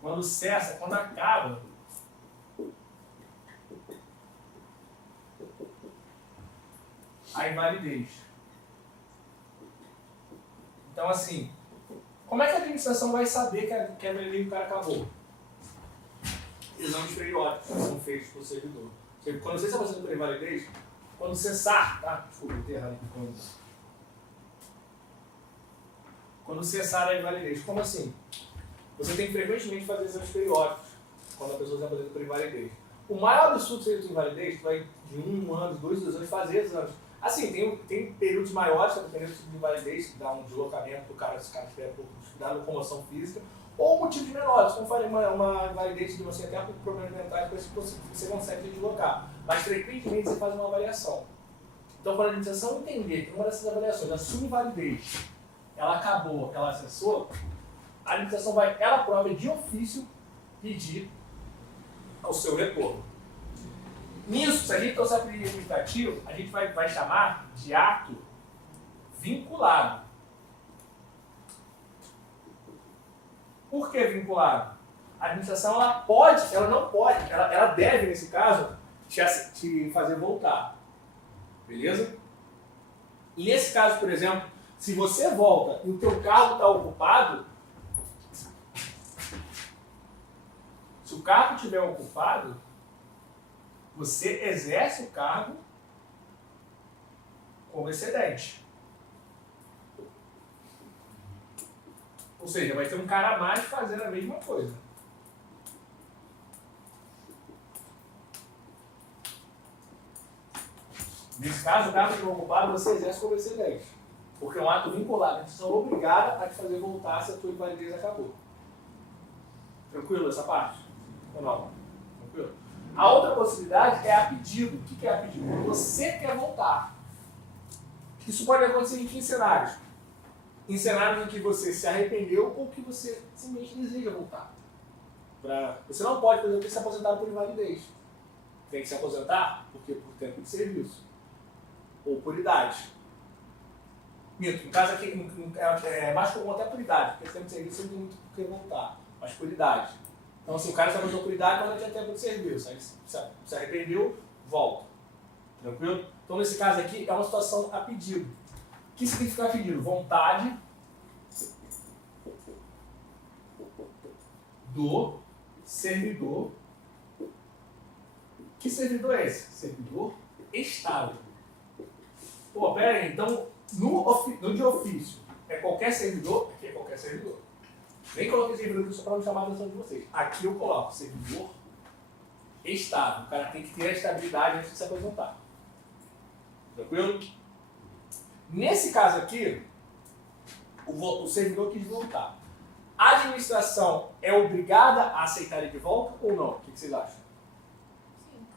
Quando cessa, quando acaba. A invalidez. Então, assim, como é que a administração vai saber que a validez do cara acabou? Exames periódicos que são feitos pelo servidor. Quando você está fazendo por invalidez, quando cessar, tá? Desculpa, eu errado aqui. Quando cessar a invalidez, como assim? Você tem que frequentemente fazer exames periódicos quando a pessoa está fazendo por invalidez. O maior absurdo seria de invalidez, tu vai de 1 ano, 2 anos fazer exames. Assim, tem períodos maiores, dependendo do tipo de invalidez, que dá um deslocamento para o cara, se o cara tiver um pouco de locomoção física, ou motivos menores, como falei, uma invalidez de você até por problemas mentais, coisas que você consegue deslocar. Mas frequentemente você faz uma avaliação. Então, quando a administração entender que uma dessas avaliações, a sua invalidez, ela acabou, ela acessou, a administração vai, ela própria, de ofício, pedir ao seu retorno. Nisso, se a gente trouxer apelido administrativo, a gente vai chamar de ato vinculado. Por que vinculado? A administração ela não pode, ela deve, nesse caso, te fazer voltar. Beleza? E nesse caso, por exemplo, se você volta e o teu carro está ocupado, se o carro estiver ocupado, você exerce o cargo como excedente. Ou seja, vai ter um cara a mais fazendo a mesma coisa. Nesse caso, o cargo que estiver ocupado, você exerce como excedente. Porque é um ato vinculado. A instituição é obrigada a te fazer voltar se a tua invalidez acabou. Tranquilo essa parte? Ou não? Tranquilo? A outra possibilidade é a pedido. O que é a pedido? Quando você quer voltar. Isso pode acontecer em que cenários? Em cenários em que você se arrependeu ou que você simplesmente deseja voltar. Você não pode, por exemplo, se aposentar por invalidez. Tem que se aposentar por tempo de serviço. Ou por idade. Mito, no caso aqui é mais comum até por idade, porque tempo de serviço você não tem muito por que voltar. Mas por idade. Então, assim, o cara se aposentou por idade, mas não tinha tempo de serviço. Aí se arrependeu, volta. Tranquilo? Então, nesse caso aqui, é uma situação a pedido. O que significa pedido? Vontade do servidor. Que servidor é esse? Servidor estável. Pô, pera aí, então, no de ofício, é qualquer servidor? Aqui é qualquer servidor. Nem coloquei servidor aqui só para não chamar a atenção de vocês. Aqui eu coloco servidor estável. O cara tem que ter a estabilidade antes de se aposentar. Tranquilo? Nesse caso aqui, o servidor quis voltar. A administração é obrigada a aceitar ele de volta ou não? O que vocês acham? Sim.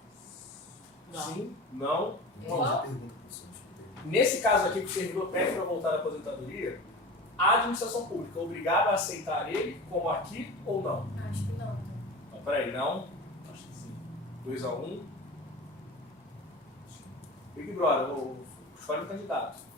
Não. Sim? Não? Igual? Uma pergunta, professor. Desculpa aí. Nesse caso aqui, que o servidor pede para voltar da aposentadoria, a administração pública é obrigada a aceitar ele como aqui ou não? Acho que não. Então, peraí, não. Acho que sim. 2-1. Big Brother, escolhe o candidato.